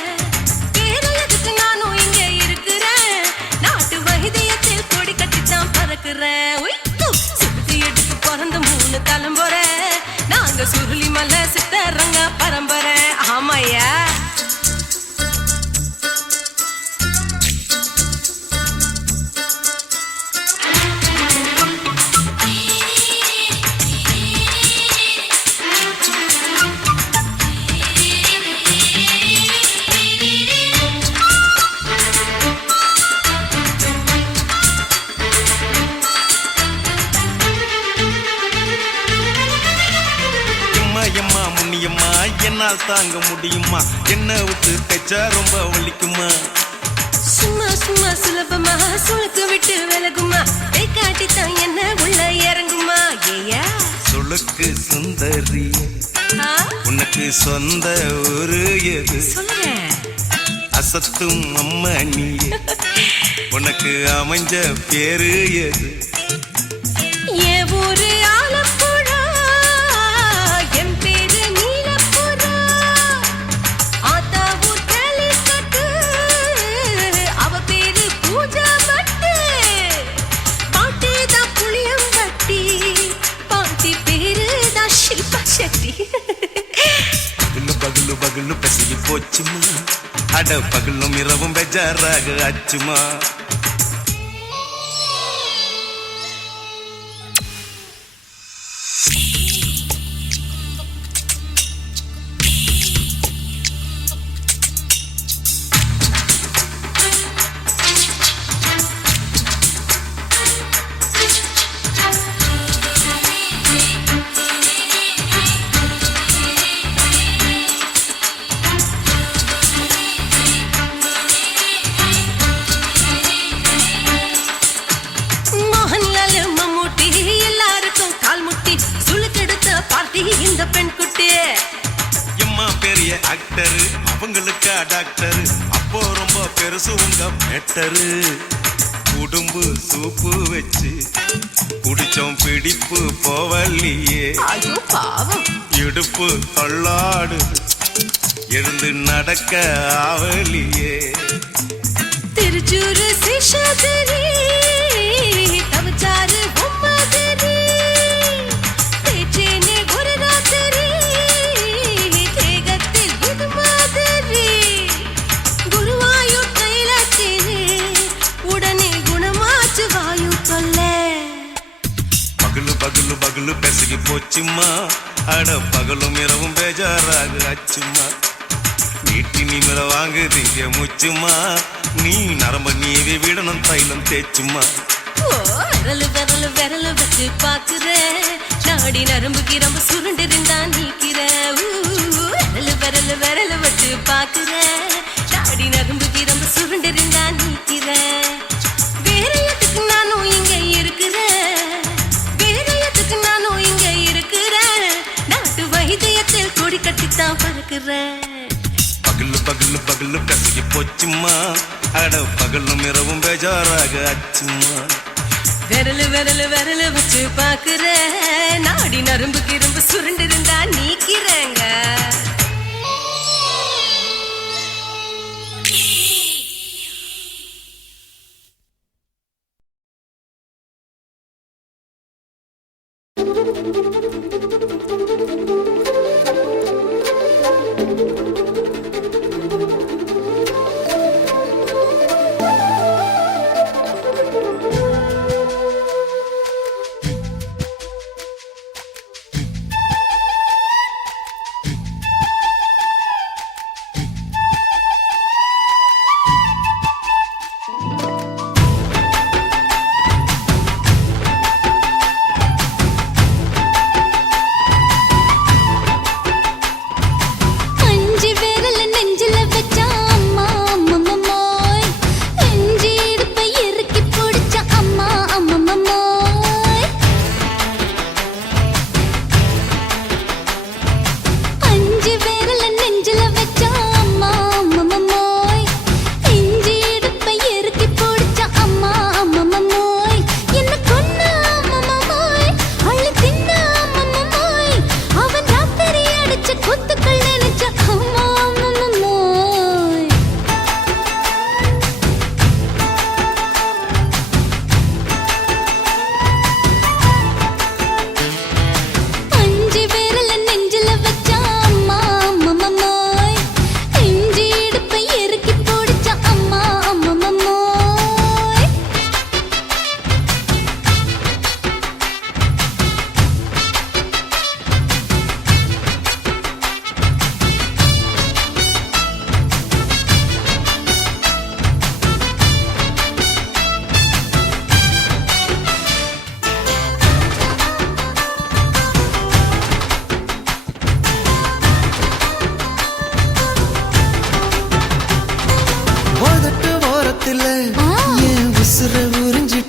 வேற எதுக்கு நானும் இங்க இருக்கிறேன் நாட்டு வைத்தியத்தில் கொடி கட்டித்தான் பறக்கிறேன் சுத்தி எடுத்து பிறந்த 3 தலைமுறை நாங்க சுருளி மலை சித்தரங்க பரம்பரை ஆமாயா என்னால் தாங்க முடியுமா என்ன விட்டு தைச்சா ரொம்ப வலிக்குமா சும்மா சும்மா சுலபமா சுளுக்கு விட்டு விலகுமா கை காட்டித்தான் என்ன உள்ள இறங்குமா ஏயா சுளுக்கு சுந்தரி உனக்கு சொந்த ஊரு எது சொல்றேன் அசத்தும் அம்மா நீ உனக்கு அமைஞ்ச பேரு எது என் ஊரு ஆலப்புழா என் பேரு நீலப்புறா ஆத்தா ஊர் கேலிக்கட்டு அவ பேரு பூஜா பட்டு பாட்டி தான் புளியம்பட்டி பாட்டி பேரு தான் ஷில்பா செட்டி பகலு பகலு பகலு பசிக்கு போச்சுமா அட பகலும் இரவும் பெஜாராக ஆச்சுமா இந்த பெண் குட்டி எம்மா பெரிய ஆக்டர் அவங்களுக்கா டாக்டர் அப்போ ரொம்ப பெருசு உங்க மேட்டரு உடும்பு சூப்பு வச்சு குடிச்சோம் பிடிப்பு போவல்லையே ஐயோ பாவம் இடுப்பு தள்ளாடு எழுந்து நடக்க ஆவலியே திருச்சூரு சிஷாதிரி தவச்சாரு பொம்மதிரி தேச்சேனே ஒரு ராத்திரி தேகத்தில் இது மாதிரி குருவாயூர் தைலத்திலே உடனே குணமாச்சு வாயு சொல்ல பகலு பகலு பகலு பெசகி போச்சுமா அட பகலும் இரவும் பேஜாராக ஆச்சுமா நீட்டி நிமிர வாங்குதீங்க முச்சுமா நீ நரம்ப நீவி விடணும் தைலம் தேச்சுமா விரலு விரலு விரலு வச்சு பாக்குறேன் நாடி நரம்பு கிரம்பு சுருண்டு இருந்தா நீக்கிறேன் விரலு விரலு விரலு வச்சு பாக்குறேன் நாடி நரம்பு கிரம்பு சுருண்டு இருந்தா நீக்கிறேன் வேற எதுக்கு நானும் இங்க இருக்கிறேன் வேற எதுக்கு நானும் இங்க இருக்கிறேன் நாட்டு வைத்தியத்தில் கொடி கட்டித்தான் பறக்கிறேன் பகலு பகலு பகலு பெசகி போச்சுமா அட பகலும் இரவும் பேஜாராக ஆச்சுமா விரலு விரலு விரலு வச்சு பாக்குறேன் நாடி நரம்பு கிரம்பு சுருண்டு இருந்தா நீக்கிறேங்க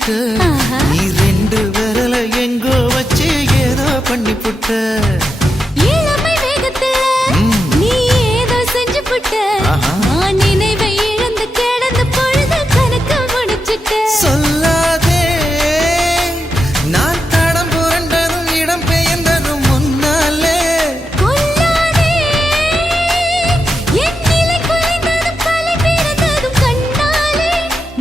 புட்ட நீ ரெண்டு விரல எங்கோ வச்சு ஏதோ பண்ணி புட்ட இளமை வேகத்துல நீ ஏதோ செஞ்சு புட்ட நான் நினைவை இழந்து கிடந்த பொழுது கணக்கு முடிச்சுட்ட சொல்லாதே நான் தடம் புரண்டதும் இடம் பெயர்ந்ததும் முன்னாலே கொல்லாதே என் நிலை குறைந்ததும் பலை பிறந்ததும் கண்ணாலே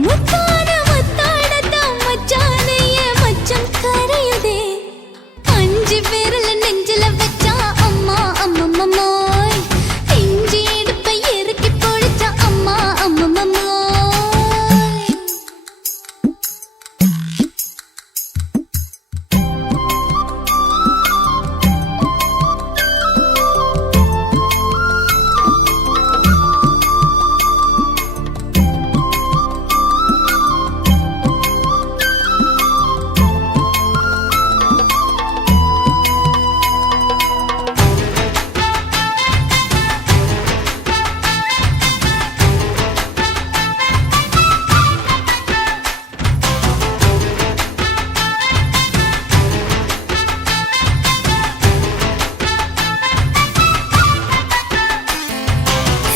முத்தான முத்தாடத்தான் மச்சானைய மச்சம் கரையுதே அஞ்சு விரல நெஞ்சில வச்சா அம்மா அம்மம்மோய் இஞ்சி இடுப்பை இறுக்கி பொழிச்சா அம்மா அம்மம்மோய்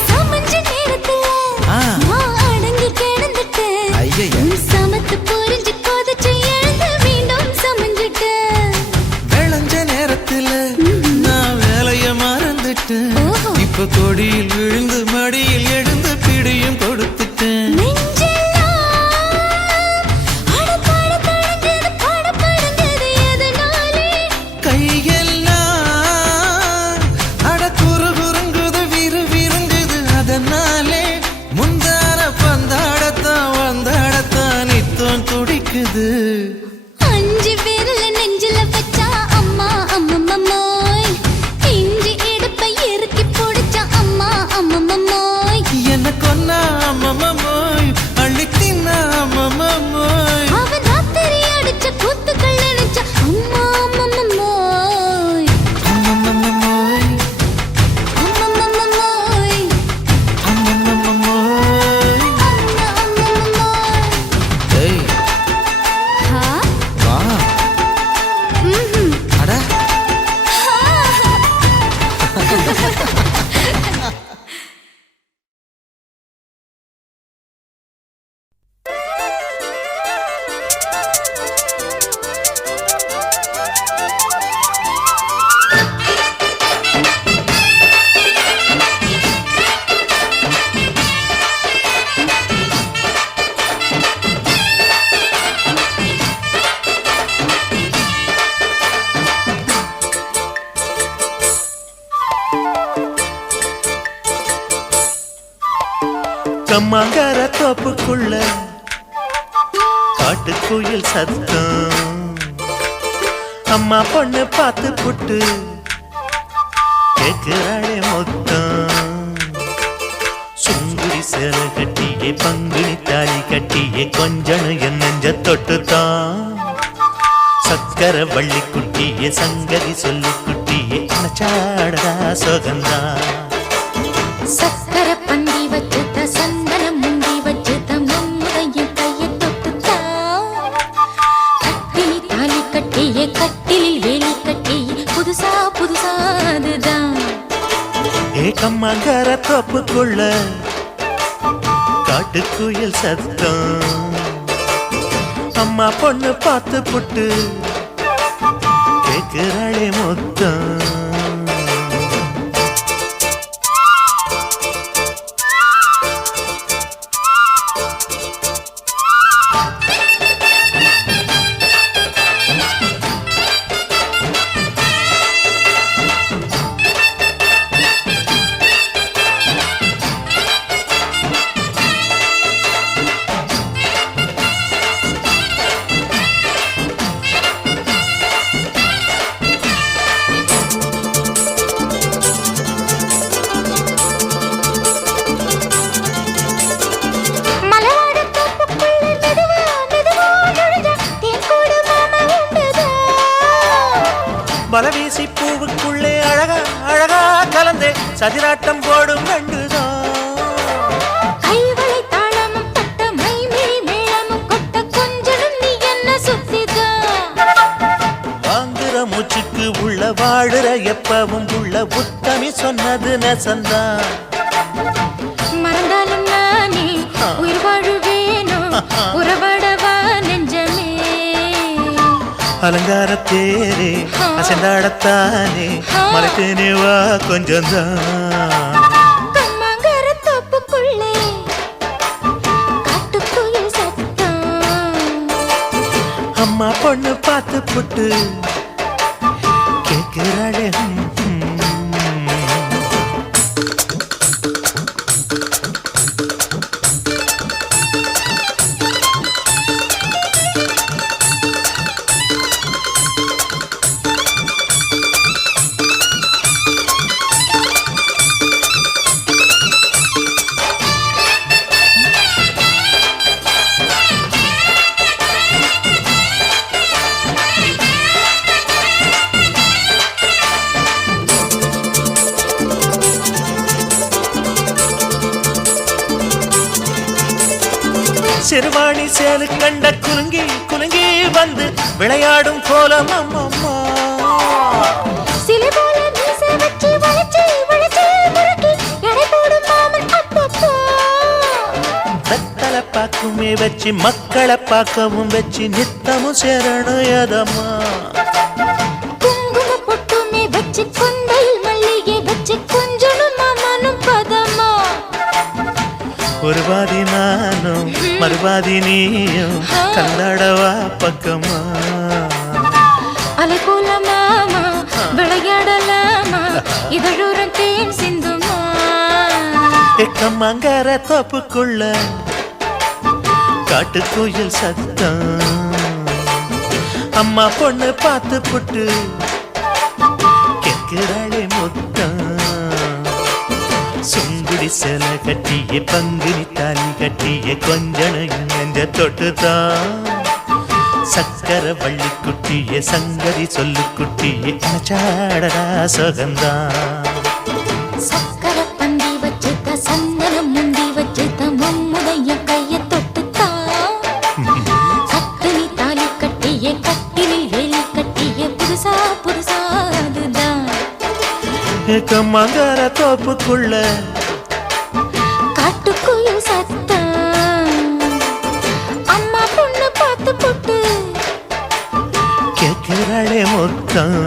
சமஞ்ச நேரத்துல நான் அடங்கி கிடந்துட்டேன் ஐயைய. உன் சமத்து புரிஞ்சு கொதிச்சு எழுந்து மீண்டும் சமஞ்சிட்டேன் விளைஞ்ச நேரத்துல நான் வேலைய மறந்துட்டேன் ஓஹோ. இப்ப கொடியில் விழுந்து மடியில் எழுந்து பிடியும் கொடுத்துட்டேன் நெஞ்செல்லாம் அடப்பாட தடங்குது படபடங்குது எதனாலே கையெல்லாம் அட குறு குறுங்குது விறு விருங்குது அதனாலே முந்தான பந்தாடத்தான் வந்தாடத்தான் நித்தம் துடிக்குது அஞ்சு விரல நெஞ்சில வச்சா அம்மா அம்மம்மோய் இஞ்சி இடுப்பை இறுக்கி பொடிச்சா அம்மா அம்மம்மோய் என்ன கொன்னா அம்மம்மோய் அள்ளி தின்னா அம்மம்மோய் அவன் ராத்திரி அடிச்ச கூத்துக்கள் நினைச்ச அம்மா அம்மம்மோய் அம்மம்மோய் அம்மம்மோய் அம்மம்மோய் அம்மா அம்மம்மோய் ஏய் ஹா வா ம்ஹும் அட கம்மாங்கர தோப்புக்குள்ள காட்டுக்குயில் சத்தம் அம்மா பொண்ணு பார்த்து புட்டு கேக்குறாளே மொத்தம் சுங்குடி சேலை கட்டியே பங்குனி தாலி கட்டியே கொஞ்சணும் என் நெஞ்ச தொட்டுத்தான் சக்கர வள்ளி குட்டியே சங்கதி சொல்லி குட்டியே அணைச்சாடதா சுகந்தான் சக்கர பந்தி வச்சுட்ட சந்தனம் முந்தி வச்சுட்ட நம்முடைய கையை தொட்டுத்தா கட்டிலி தாலி கட்டியே கட்டிலில் வேலி கட்டியே புதுசா புதுசா அதுதான் ஏகம்மாங்கர தோப்புக்குள்ள காட்டுக்குயில் சத்தம் அம்மா பொண்ணு பார்த்து புட்டு கேக்குறாளே மொத்தம் பலவீசி பூவுக்குள்ளே அழகா அழகா கலந்தே சதிராட்டம் போடும் ரெண்டுதான் கைவளை தாளமும் தட்ட மைமிழி மேளமும் கொட்ட கொஞ்சனும் நீ வாழுற எப்பவும் உள்ள புத்தமி சொன்னது நெசந்தான். மறந்தாலும் நானே உயிர் வாழுவேனோ உறவாடவா நெஞ்சமே. அலங்கார தேரே அசைந்தாடத்தானே மறைத்தேனே வா கொஞ்சம்தான். கம்மாங்கர தோப்புக்குள்ளே காட்டுக்குயில் சத்தம். அம்மா பொண்ணு பார்த்து புட்டு கேட்கிறாளே. சிறுவாணி சேலு கண்ட குலுங்கி குலுங்கி வந்து விளையாடும் கோலம் அம்மம்மா. சிலை போல மீசை வச்சு வளைச்சு வளைச்சு முறுக்கி எடை போடும் மாமன் அப்பப்பா. வெத்தலை பாக்குமே வச்சு மக்களை பார்க்கவும் வச்சு நித்தமும் சேரணும் எதம்மா. குங்கும பொட்டுமே வச்சு குந்தையில் மல்லிகை வச்சு கொஞ்சனும் மாமனும் பதமா. ஒரு பாதி நானும் மறுபாதி நீயும் கல்லாடவா பக்கமா. அலை போல மாமா விளையாடலாமா இதழூரம் தேன் சிந்துமா. எக்கம்மாங்கர தோப்புக்குள்ள காட்டுக்குயில் சத்தம். அம்மா பொண்ணு பார்த்து புட்டு கேட்கிறாளே முத்தம். சுங்குடி சேல கட்டிய பங்குனி தாலி கட்டிய கொஞ்சனையும் நெஞ்ச தொட்டுதான். சக்கர வள்ளி குட்டிய சங்கதி சொல்லு குட்டிய அச்சாடடா சுகந்தான். சக்கர பந்தி வச்சுத்த சந்தனம் முந்தி வச்சுத்த மம்முடைய கைய தொட்டுத்தான். கட்டினி தாலி கட்டிய கட்டிலில் வேலி கட்டிய புதுசா புதுசா அதுதான். கம்மங்கர தோப்புக்குள்ள காட்டுக்குயில் சத்தம். அம்மா பொண்ணு பார்த்து போட்டு கேட்கிறாளே மொத்தம்.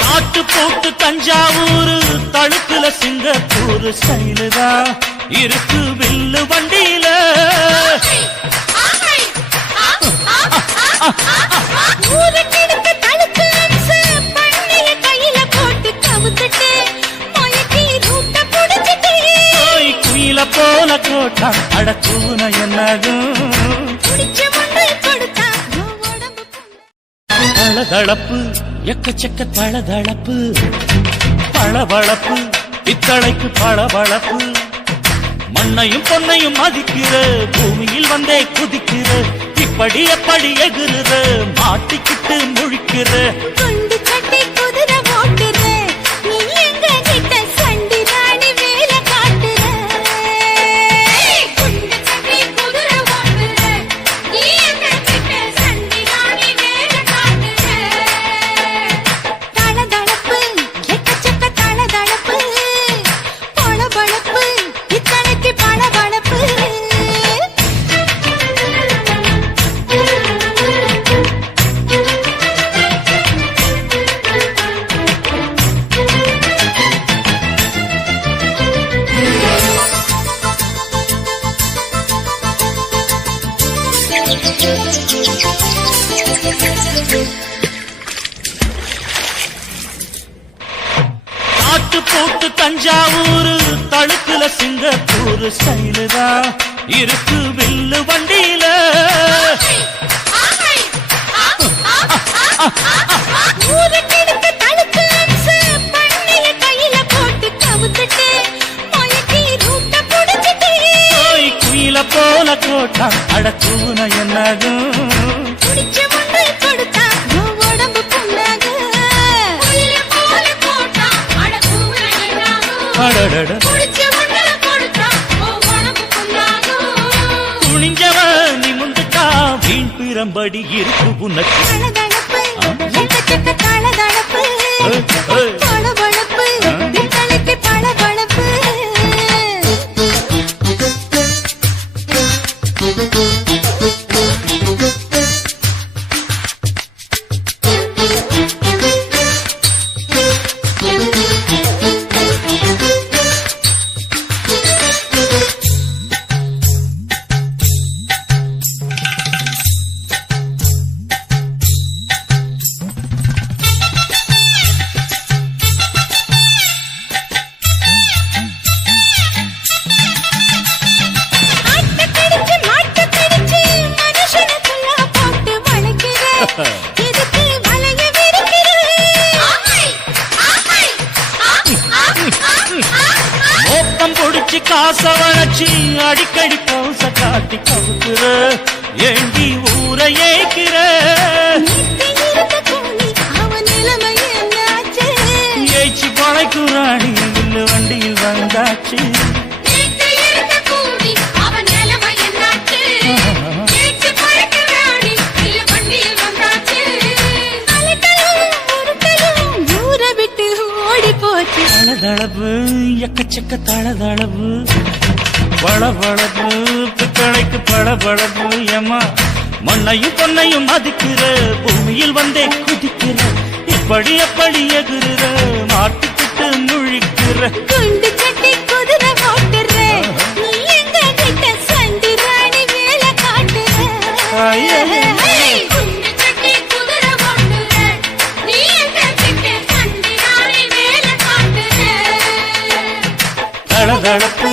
நாட்டு போட்டு தஞ்சாவூர் தழுக்குல சிங்கப்பூர் ஸ்டைலுதான் இருக்கு வில்லு வண்டியில. குயில போல கோட்டா அடக்கூன என்னதும் தளதளப்பு எக்கச்சக்க தளதளப்பு பளபளப்பு பித்தளைக்கு பளபளப்பு. மண்ணையும் பொன்னையும் மதிக்கிற பூமியில் வந்தே குதிக்கிற இப்படி எப்படி எகுற மாட்டிக்கிட்டு முழிக்கிற. குண்டு கட்டி குதிரை ஓட்டுற நீ எங்க கிட்ட சண்டி ராணி வேலை காட்டுற. குண்டு கட்டி குதிரை ஓட்டுற நீ எங்க கிட்ட சண்டி ராணி வேலை காட்டுற. தளதளப்பு எக்கச்சக்க தளதளப்பு பளபளப்பு இத்தனைக்கு பளபளப்பு. நாட்டு போட்டு தஞ்சாவூர் தழுக்குல சிங்கப்பூர் ஸ்டைலுதான் இருக்கு வில்லு வண்டியில. குயில போல கோட்டா அடக்கூன என்னதும் துணிஞ்சவ நிமுந்துட்டா வீண் பிற என்னம்படி இருக்கு உனக்கு தளதளப்பு, எக்கச்சக்க தளதளப்பு, பளபளப்பு, பித்தளைக்கு பளபளப்பு. மோப்பம் பொடிச்சு காச வளர்ச்சி அடிக்கடி பௌச காட்டி கவுக்குற ஏண்டி ஊரை ஏய்க்கிற ஏய்ச்சி பழைக்குறாடி இல்ல வண்டியில் வந்தாச்சு தளதளவு எக்கச்சக்க தளதளவு பளபளப்பு பித்தளைக்கு பளபளப்பு ஏமா மண்ணையும் பொன்னையும் மதிக்கிற பூமியில் வந்தே குதிக்கிற இப்படி எப்படி எகுற மாட்டுக்கிட்டு முழிக்கிற குண்டு கட்டி குதிரை ஓட்டுற நீ எங்க கிட்ட சண்டி ராணி வேலை காட்டுற தளதளப்பு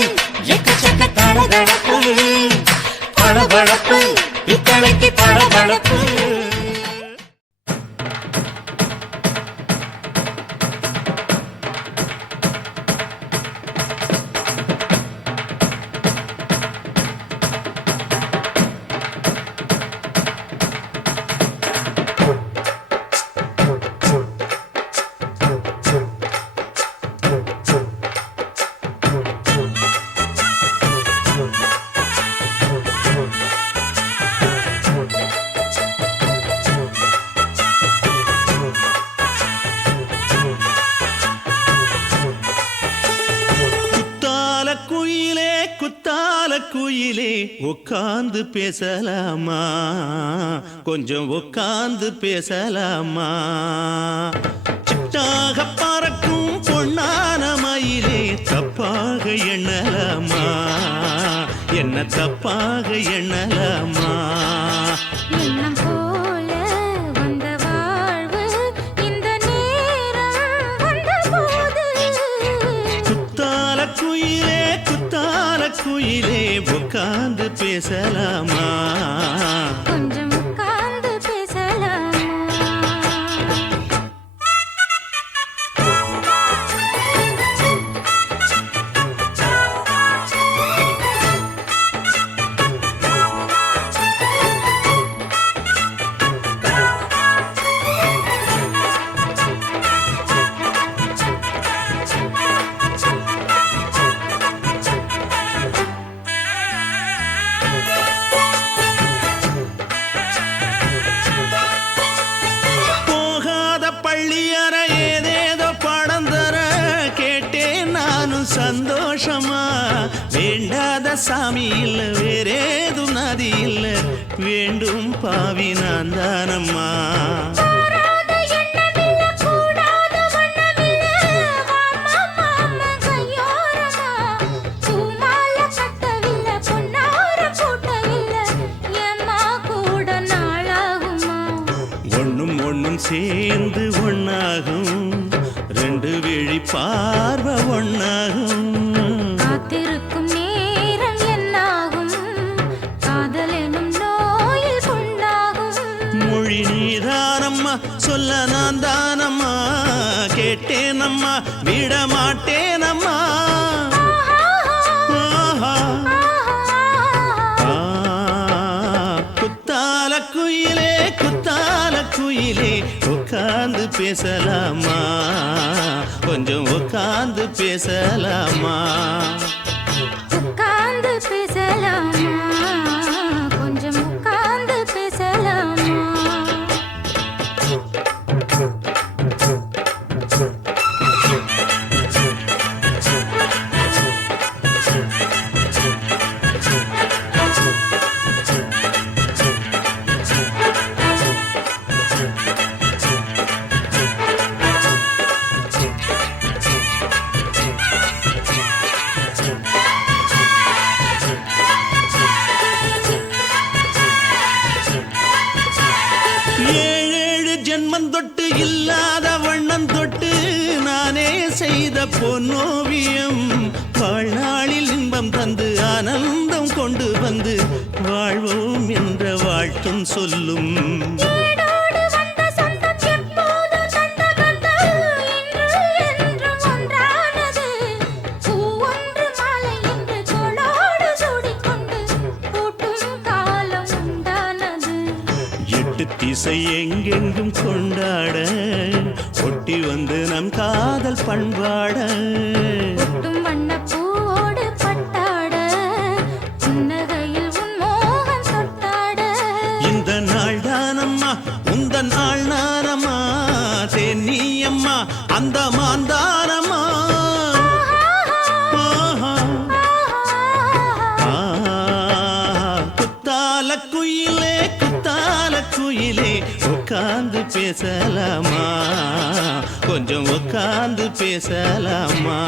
எக்கச்சக்க தளதளப்பு பளபளப்பு பித்தளைக்கு பளபளப்பு குயிலே உட்கார்ந்து பேசலாமா கொஞ்சம் உட்கார்ந்து பேசலாமா சிட்டாக பறக்கும் பொன்னான மயிலே தப்பாக எண்ணலாமா என்ன தப்பாக எண்ணலாமா எண்ணம் போல வந்த வாழ்வு இந்த நேரம் வந்தபோது குத்தால குயிலே உட்கார்ந்து பேசலாமா கொஞ்சம் உட்கார்ந்து பேசலாமா சந்தோஷமா வேண்டாத சாமி இல்ல வேறேதும் நதி இல்ல வேண்டும் பாவி நான் தானம்மா ஒண்ணும் ஒண்ணும் சேர்ந்து ஒண்ணாகும் ரெண்டு விழி பார்வை ஒண்ணாகும் காத்திருக்கும் நேரம் என்னாகும் காதல் எனும் நோயில் கொண்டாகும் மொழி நீதானம்மா சொல்ல நான் தானம்மா கேட்டேனம்மா விட மாட்டேனம்மா குத்தால குயிலே உட்கார்ந்து பேசலாமா கொஞ்சம் உட்கார்ந்து பேசலாமா உட்கார்ந்து பேசலாமா கொஞ்சம் உட்கார்ந்து பேசலாமா செய்த பொன்னோவியம் வாழ்நாளில் இன்பம் தந்து ஆனந்தம் கொண்டு வந்து வாழ்வோம் என்ற வாழ்த்தும் சொல்லும். ஏடோடு வந்த சொந்தம் எப்போது தந்த பந்தம் இன்று என்றும் ஒன்றானது. பூவொன்று மாலை என்று தோளோடு சூடிக்கொண்டு பூட்டும் காலம் உண்டானது. எட்டு திசை எங்கெங்கும் கொண்டாட ஒட்டி வந்து நம் காதல் பண்பாட ஒட்டும் வண்ணப் பூவோடு பட்டாட புன்னகையில் உன் மோகம் தொட்டாட. இந்த நாள் தானம்மா உந்த நாள் நானம்மா தேனி அம்மா அந்த மாந்தானம்மா. குத்தால குயிலே குத்தால குயிலே உட்கார்ந்து பேசலாமா கொஞ்சம் உட்கார்ந்து பேசலாமா.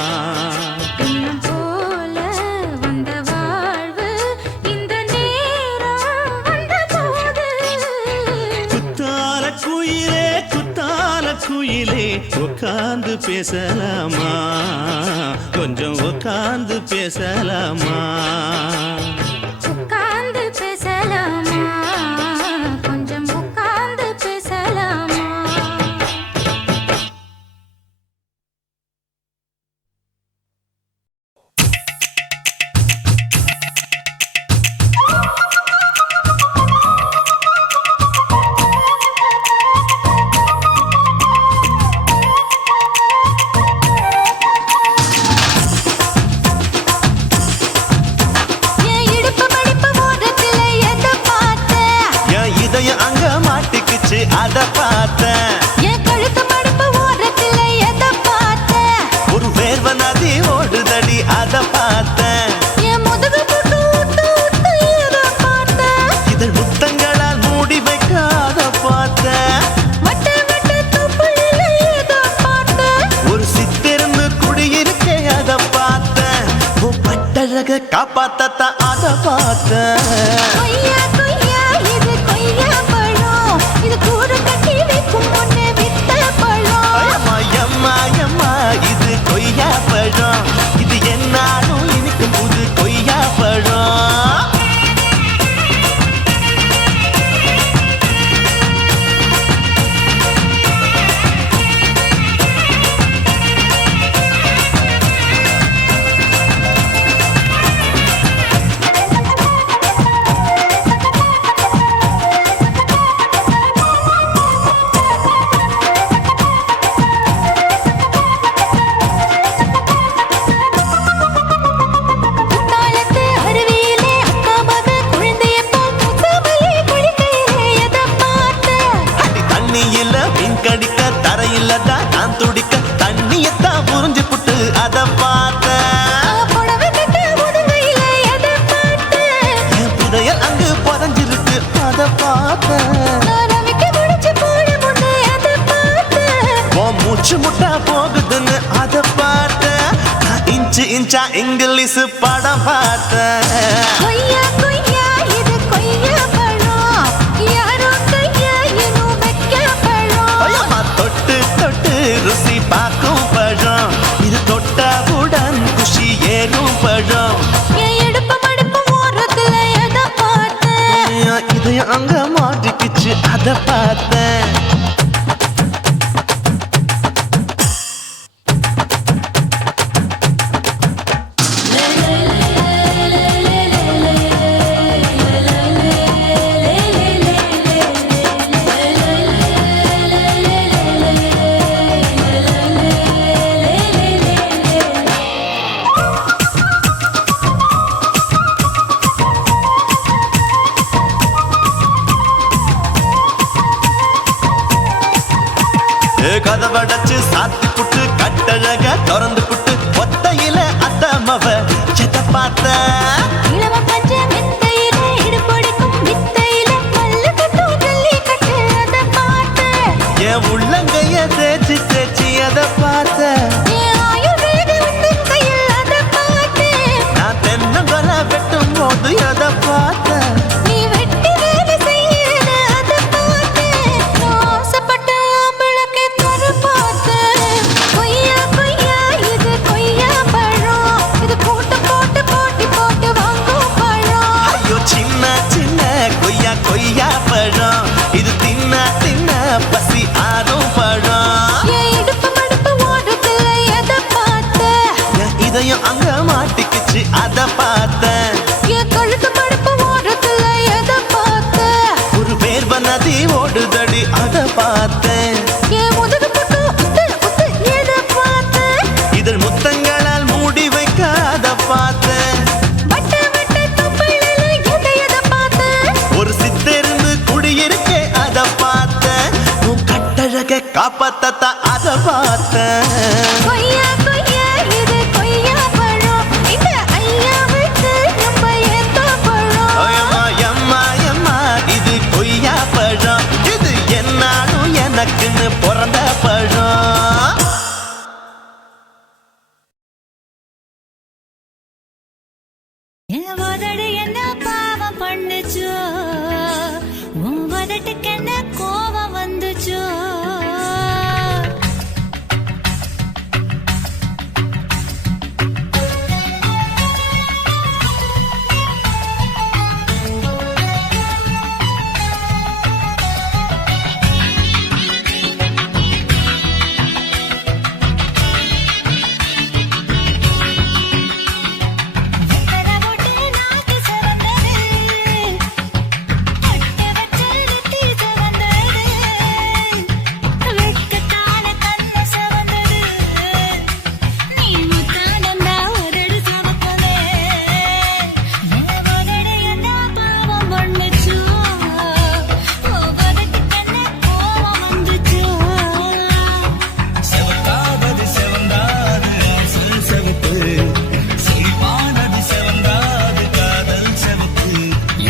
எண்ணம் போல வந்த வாழ்வு இந்த நேரம் வந்தபோது. குத்தால குயிலே உட்கார்ந்து பேசலாமா கொஞ்சம் உட்கார்ந்து பேசலாமா. உட்கார்ந்து பேசலாமா கொஞ்சம் உட்கார்ந்து பேசலாமா. என் இடுப்பு மடிப்பு ஓரத்திலே எதை பார்த்தேன்? என் இதயம் அங்க மாட்டிக்குச்சு அத பார்த்தேன். என் கழுத்து மடிப்பு ஓரத்திலே எதை பார்த்தேன்? ஒரு வேர்வ நதி ஓடுதடி அத பார்த்தேன். என் முதுகு புட்டு ஊத்து ஊத்து எதை பார்த்தேன்? இதழ் முத்தங்களால் மூடி வைக்க அத பார்த்தேன். வட்ட வட்ட தொப்புளில எதை பார்த்தேன்? ஒரு சித்திருந்து குடியிருக்கே அத பார்த்தேன். உன் பட்டழக காப்பாத்தத்தான் அத பார்த்தேன். கொய்யா கொய்யா இது கொய்யா பழம். இது கூடு கட்டி வைக்கும் முன்னே வித்த பழம். அம்மா அம்மா அம்மா இது கொய்யா பழம். இது என்னாலும் இனிக்கும் புது கொய்யா பழம். குத்தாலத்து அருவியிலே அக்கா மக குழந்தையை போல் முத்தமல்லி குளிக்கையிலே எதை பார்த்தேன்? அடி தண்ணியில மீன் கடிக்க தரையில தான் நான் துடிக்க தண்ணியத்தான் புரிஞ்சு புட்டு அத பார்த்தேன். புடவை கட்ட முதுகையிலே எதை பார்த்தேன்? என் புதையல் அங்கு புதஞ்சிருக்கு அத பார்த்தேன். நான் ரவிக்கு முடிச்சு போட முன்னே எதை பார்த்தேன்? உன் மூச்சு முட்டா போகுதுன்னு அத பார்த்தேன். நான் இன்ச்சு இன்ச்சா இங்கிலீஷ் படம் பார்த்தேன். கொய்யா கொய்யா இது கொய்யா பழம். யாரோ கையா இன்னும் வைக்க பழம். ஐயம்மா தொட்டு தொட்டு ருசி பார்க்கும் பழம். இது தொட்டவுடன் குஷி ஏறும் பழம். என் இடுப்பு மடிப்பு ஓரத்துல எதை பார்த்தேன்? என் இதயம் அங்க மாட்டிக்கிச்சு அத பார்த்தேன். கதவடைச்சு சாத்தி புட்டு கட்டழக திறந்து புட்டு ஒத்தையில அத்தமவ செத்த பார்த்த. இளம பஞ்ச மெத்தையிலே இடுப்பொடிக்கும் வித்தையிலே மல்லு கட்டும் ஜல்லிக்கட்டு அதை பார்த்தேன். என் உள்ளங்கைய தேய்ச்சி தேய்ச்சி அத பார்த்த. என் ஆயுர்வேத உண்டின் கையில் அதை பார்த்தேன். நான் தென்னங்கொலை வெட்டும் போது அத பார்த்த. நீ வெட்டி வேலை செய்யறது அதை பார்த்தேன். நான் ஆசைப்பட்ட ஆம்பளுக்கு தர பார்த்தேன். கொய்யா கொய்யா பார்த்தேன். என் கழுத்து மடுப்பு ஓரத்துல எதை பார்த்த? ஒரு வேர்வ நதி ஓடுதடி அத பார்த்தேன். என் முதுகு பக்கம் உத்து உத்து எதை பார்த்த? இதழ் முத்தங்களால் மூடி வைக்க அத பார்த்தேன். வட்ட வட்ட தொப்புளில எதை பார்த்த? ஒரு சித்தெருந்து குடியிருக்கே அத பார்த்தேன். உன் கட்டழக காப்பாத்தத்த அத பார்த்தேன். கொய்யா கொய்யா இது கொய்யா பழம், இந்த ஐயாவுக்கு ரொம்ப ஏத்த பழம். அயம்மா எம்மா எம்மா இது கொய்யா பழம், இது என்னாலும் எனக்குன்னு பிறந்த பழம். என் உதடு என்ன பாவம் பண்ணுச்சோ, உன் உதட்டுக்கு என்ன கோபம் வந்துச்சோ. செவக்காதது செவந்தாது ஆசல் செவப்பு, செழிப்பானது செவந்தாது காதல் செவப்பு.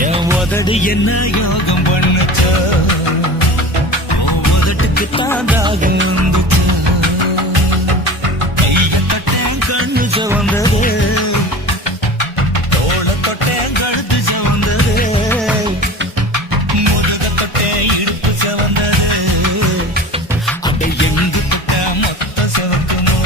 என் உதடு என்ன யோகம் பண்ணுச்சோ, உன் உதட்டுக்கு தான் தாகம் வந்துச்சோ. கைய தொட்டேன் கண்ணு செவந்தது, தோள தொட்டேன் கழுத்து செவந்தது, முதுக தொட்டேன் இடுப்பு செவந்தது. அட எங்கு தொட்ட மொத்த செவக்குமோ.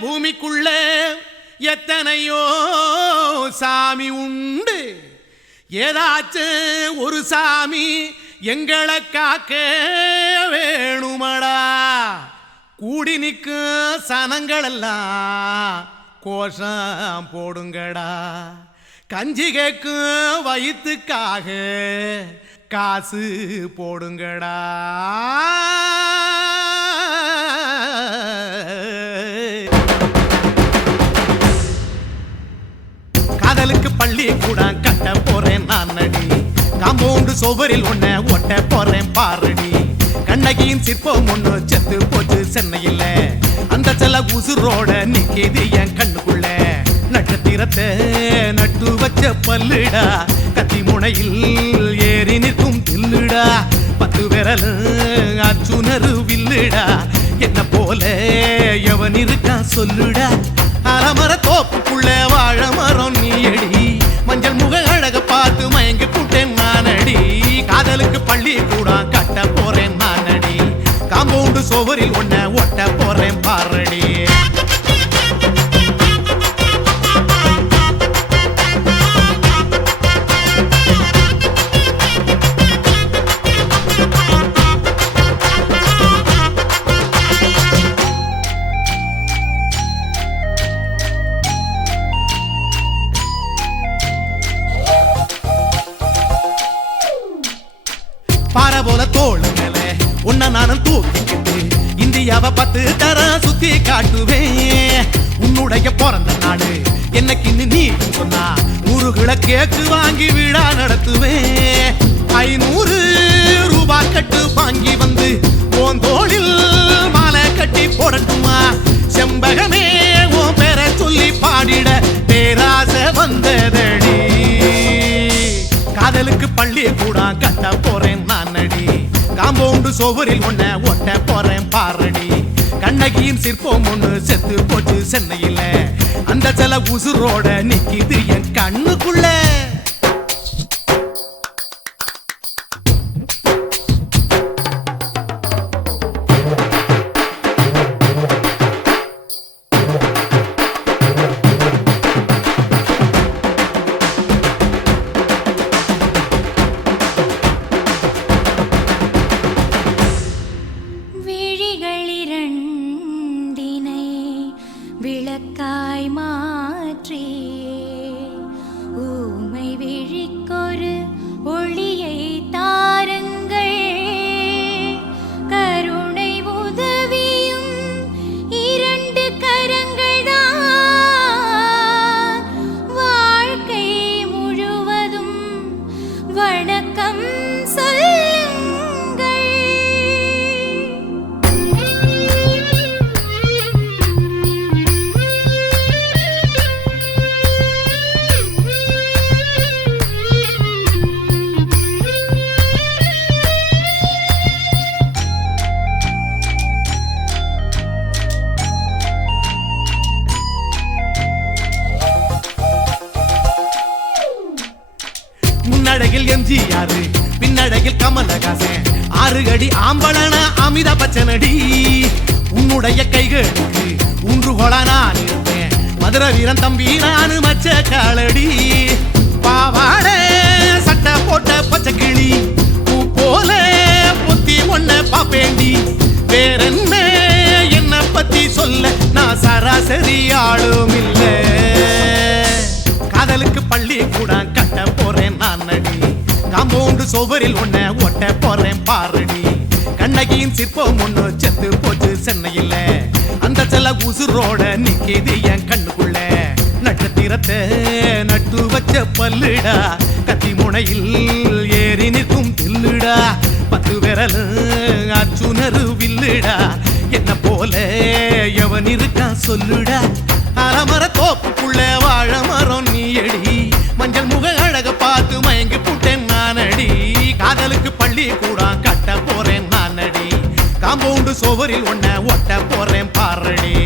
பூமிக்குள்ள எத்தனையோ சாமி உண்டு, ஏதாச்சும் ஒரு சாமி எங்களை காக்க வேணுமடா. கூடி நிற்கும் சனங்களெல்லாம் கோஷம் போடுங்கடா. கஞ்சி கேக்கும் வயிற்றுக்காக காசு போடுங்கடா. காதலுக்கு பள்ளி கூட கட்ட போறேன் நான் அடி, காம்பவுண்டு சுவரில் ஒன்ன ஒட்ட போறேன் பாரடி. கண்ணகியின் சிற்பம் ஒண்ணு செத்து போச்சு சென்னையில், அந்த செல உசுரோட நிக்கிது என் கண்ணுக்குள்ள. நட்சத்திரத்தை நட்டு வச்ச பல்லுடா, கத்தி முனையில் ஏறி நிற்கும் தில்லுடா. 10 விரல் அச்சுணரு வில்லுடா, என்ன போல எவன் இருக்கா சொல்லுடா. அலமர தோப்புக்குள்ள வாழ மரம் நீ அடி, மஞ்சள் முக அழக பார்த்து மயங்கி புட்டேன் நான் அடி. காதலுக்கு பள்ளி கூட கட்ட போறேன் நான் அடி, காம்பவுண்டு சுவரில் ஒன்ன ஒட்ட போறேன் பாரடி. பாறை போல தோளு மேல உன்ன நானும் தூக்கிக்கிட்டு இந்தியாவை 10 தரம் சுத்தி காட்டுவேன். உன்னுடைய பிறந்த நாடு என்னைக்கு நீ சொன்னா 100 கிலோ கேக்கு வாங்கி விழா நடத்துவேன். 500 ரூபாய் கட்டு வாங்கி வந்து உன் தோளில் மாலை கட்டி போடட்டுமா. செம்பகமே உன் பேரை சொல்லி பாடிட பேராசை வந்ததடி. காதலுக்கு பள்ளி கூட கட்ட போறேன் நான் அடி, காம்பவுண்டு சுவரில் ஒன்ன ஒட்ட போறேன் பாரடி. கண்ணகியின் சிற்பம் ஒண்ணு செத்து போச்சு சென்னையில், அந்த செல உசுரோட நிக்கிது என் கண்ணுக்குள்ள. விளக்காய் மாற்றி ஊமை விழிக்கொரு ஒளியை தாருங்கள். கருணை உதவியும் 2 கரங்கள் தான், வாழ்க்கை முழுவதும் வணக்கம் சொல்லுங்கள். முன்னழகில் எம்ஜிஆர், பின்னழகில் கமலஹாசன், 6 அடி ஆம்பளன அமிதாப் பச்சனடி. உன்னுடைய கைகளுக்கு ஊன்றுகோலா நான் இருப்பேன், மதுரை வீரன் தம்பி நானு மச்ச காலடி. பாவாட சட்டை போட்ட பச்சை கிளி பூ போல பொத்தி ஒன்ன பாப்பேண்டி. வேறென்ன என்ன பத்தி சொல்ல நான் சராசரி ஆளும் இல்ல. காதலுக்கு பள்ளி கூட கட்ட போறேன் நான் அடி, காம்பவுண்டு சுவரில் ஒன்ன ஒட்ட போறேன் பாரடி. கண்ணகியின் சிற்பம் ஒண்ணு செத்து போச்சு சென்னையில், அந்த செல உசுரோட நிக்கிது என் கண்ணுக்குள்ள. நட்சத்திரத்தை நட்டு வச்ச பல்லுடா, கத்தி முனையில் ஏறி நிற்கும் தில்லுடா. 10 விரல் அச்சுணரு வில்லுடா, என்ன போல எவன் இருக்கா சொல்லுடா. அலமர தோப்புக்குள்ள வாழ மரம் நீ அடி, மஞ்சள் முக அழக பார்த்து மயங்கி புட்டேன் நான் அடி. காதலுக்கு பள்ளி கூட கட்ட போறேன் நான் அடி, காம்பவுண்டு சுவரில் ஒன்ன ஒட்ட போறேன் பாரடி.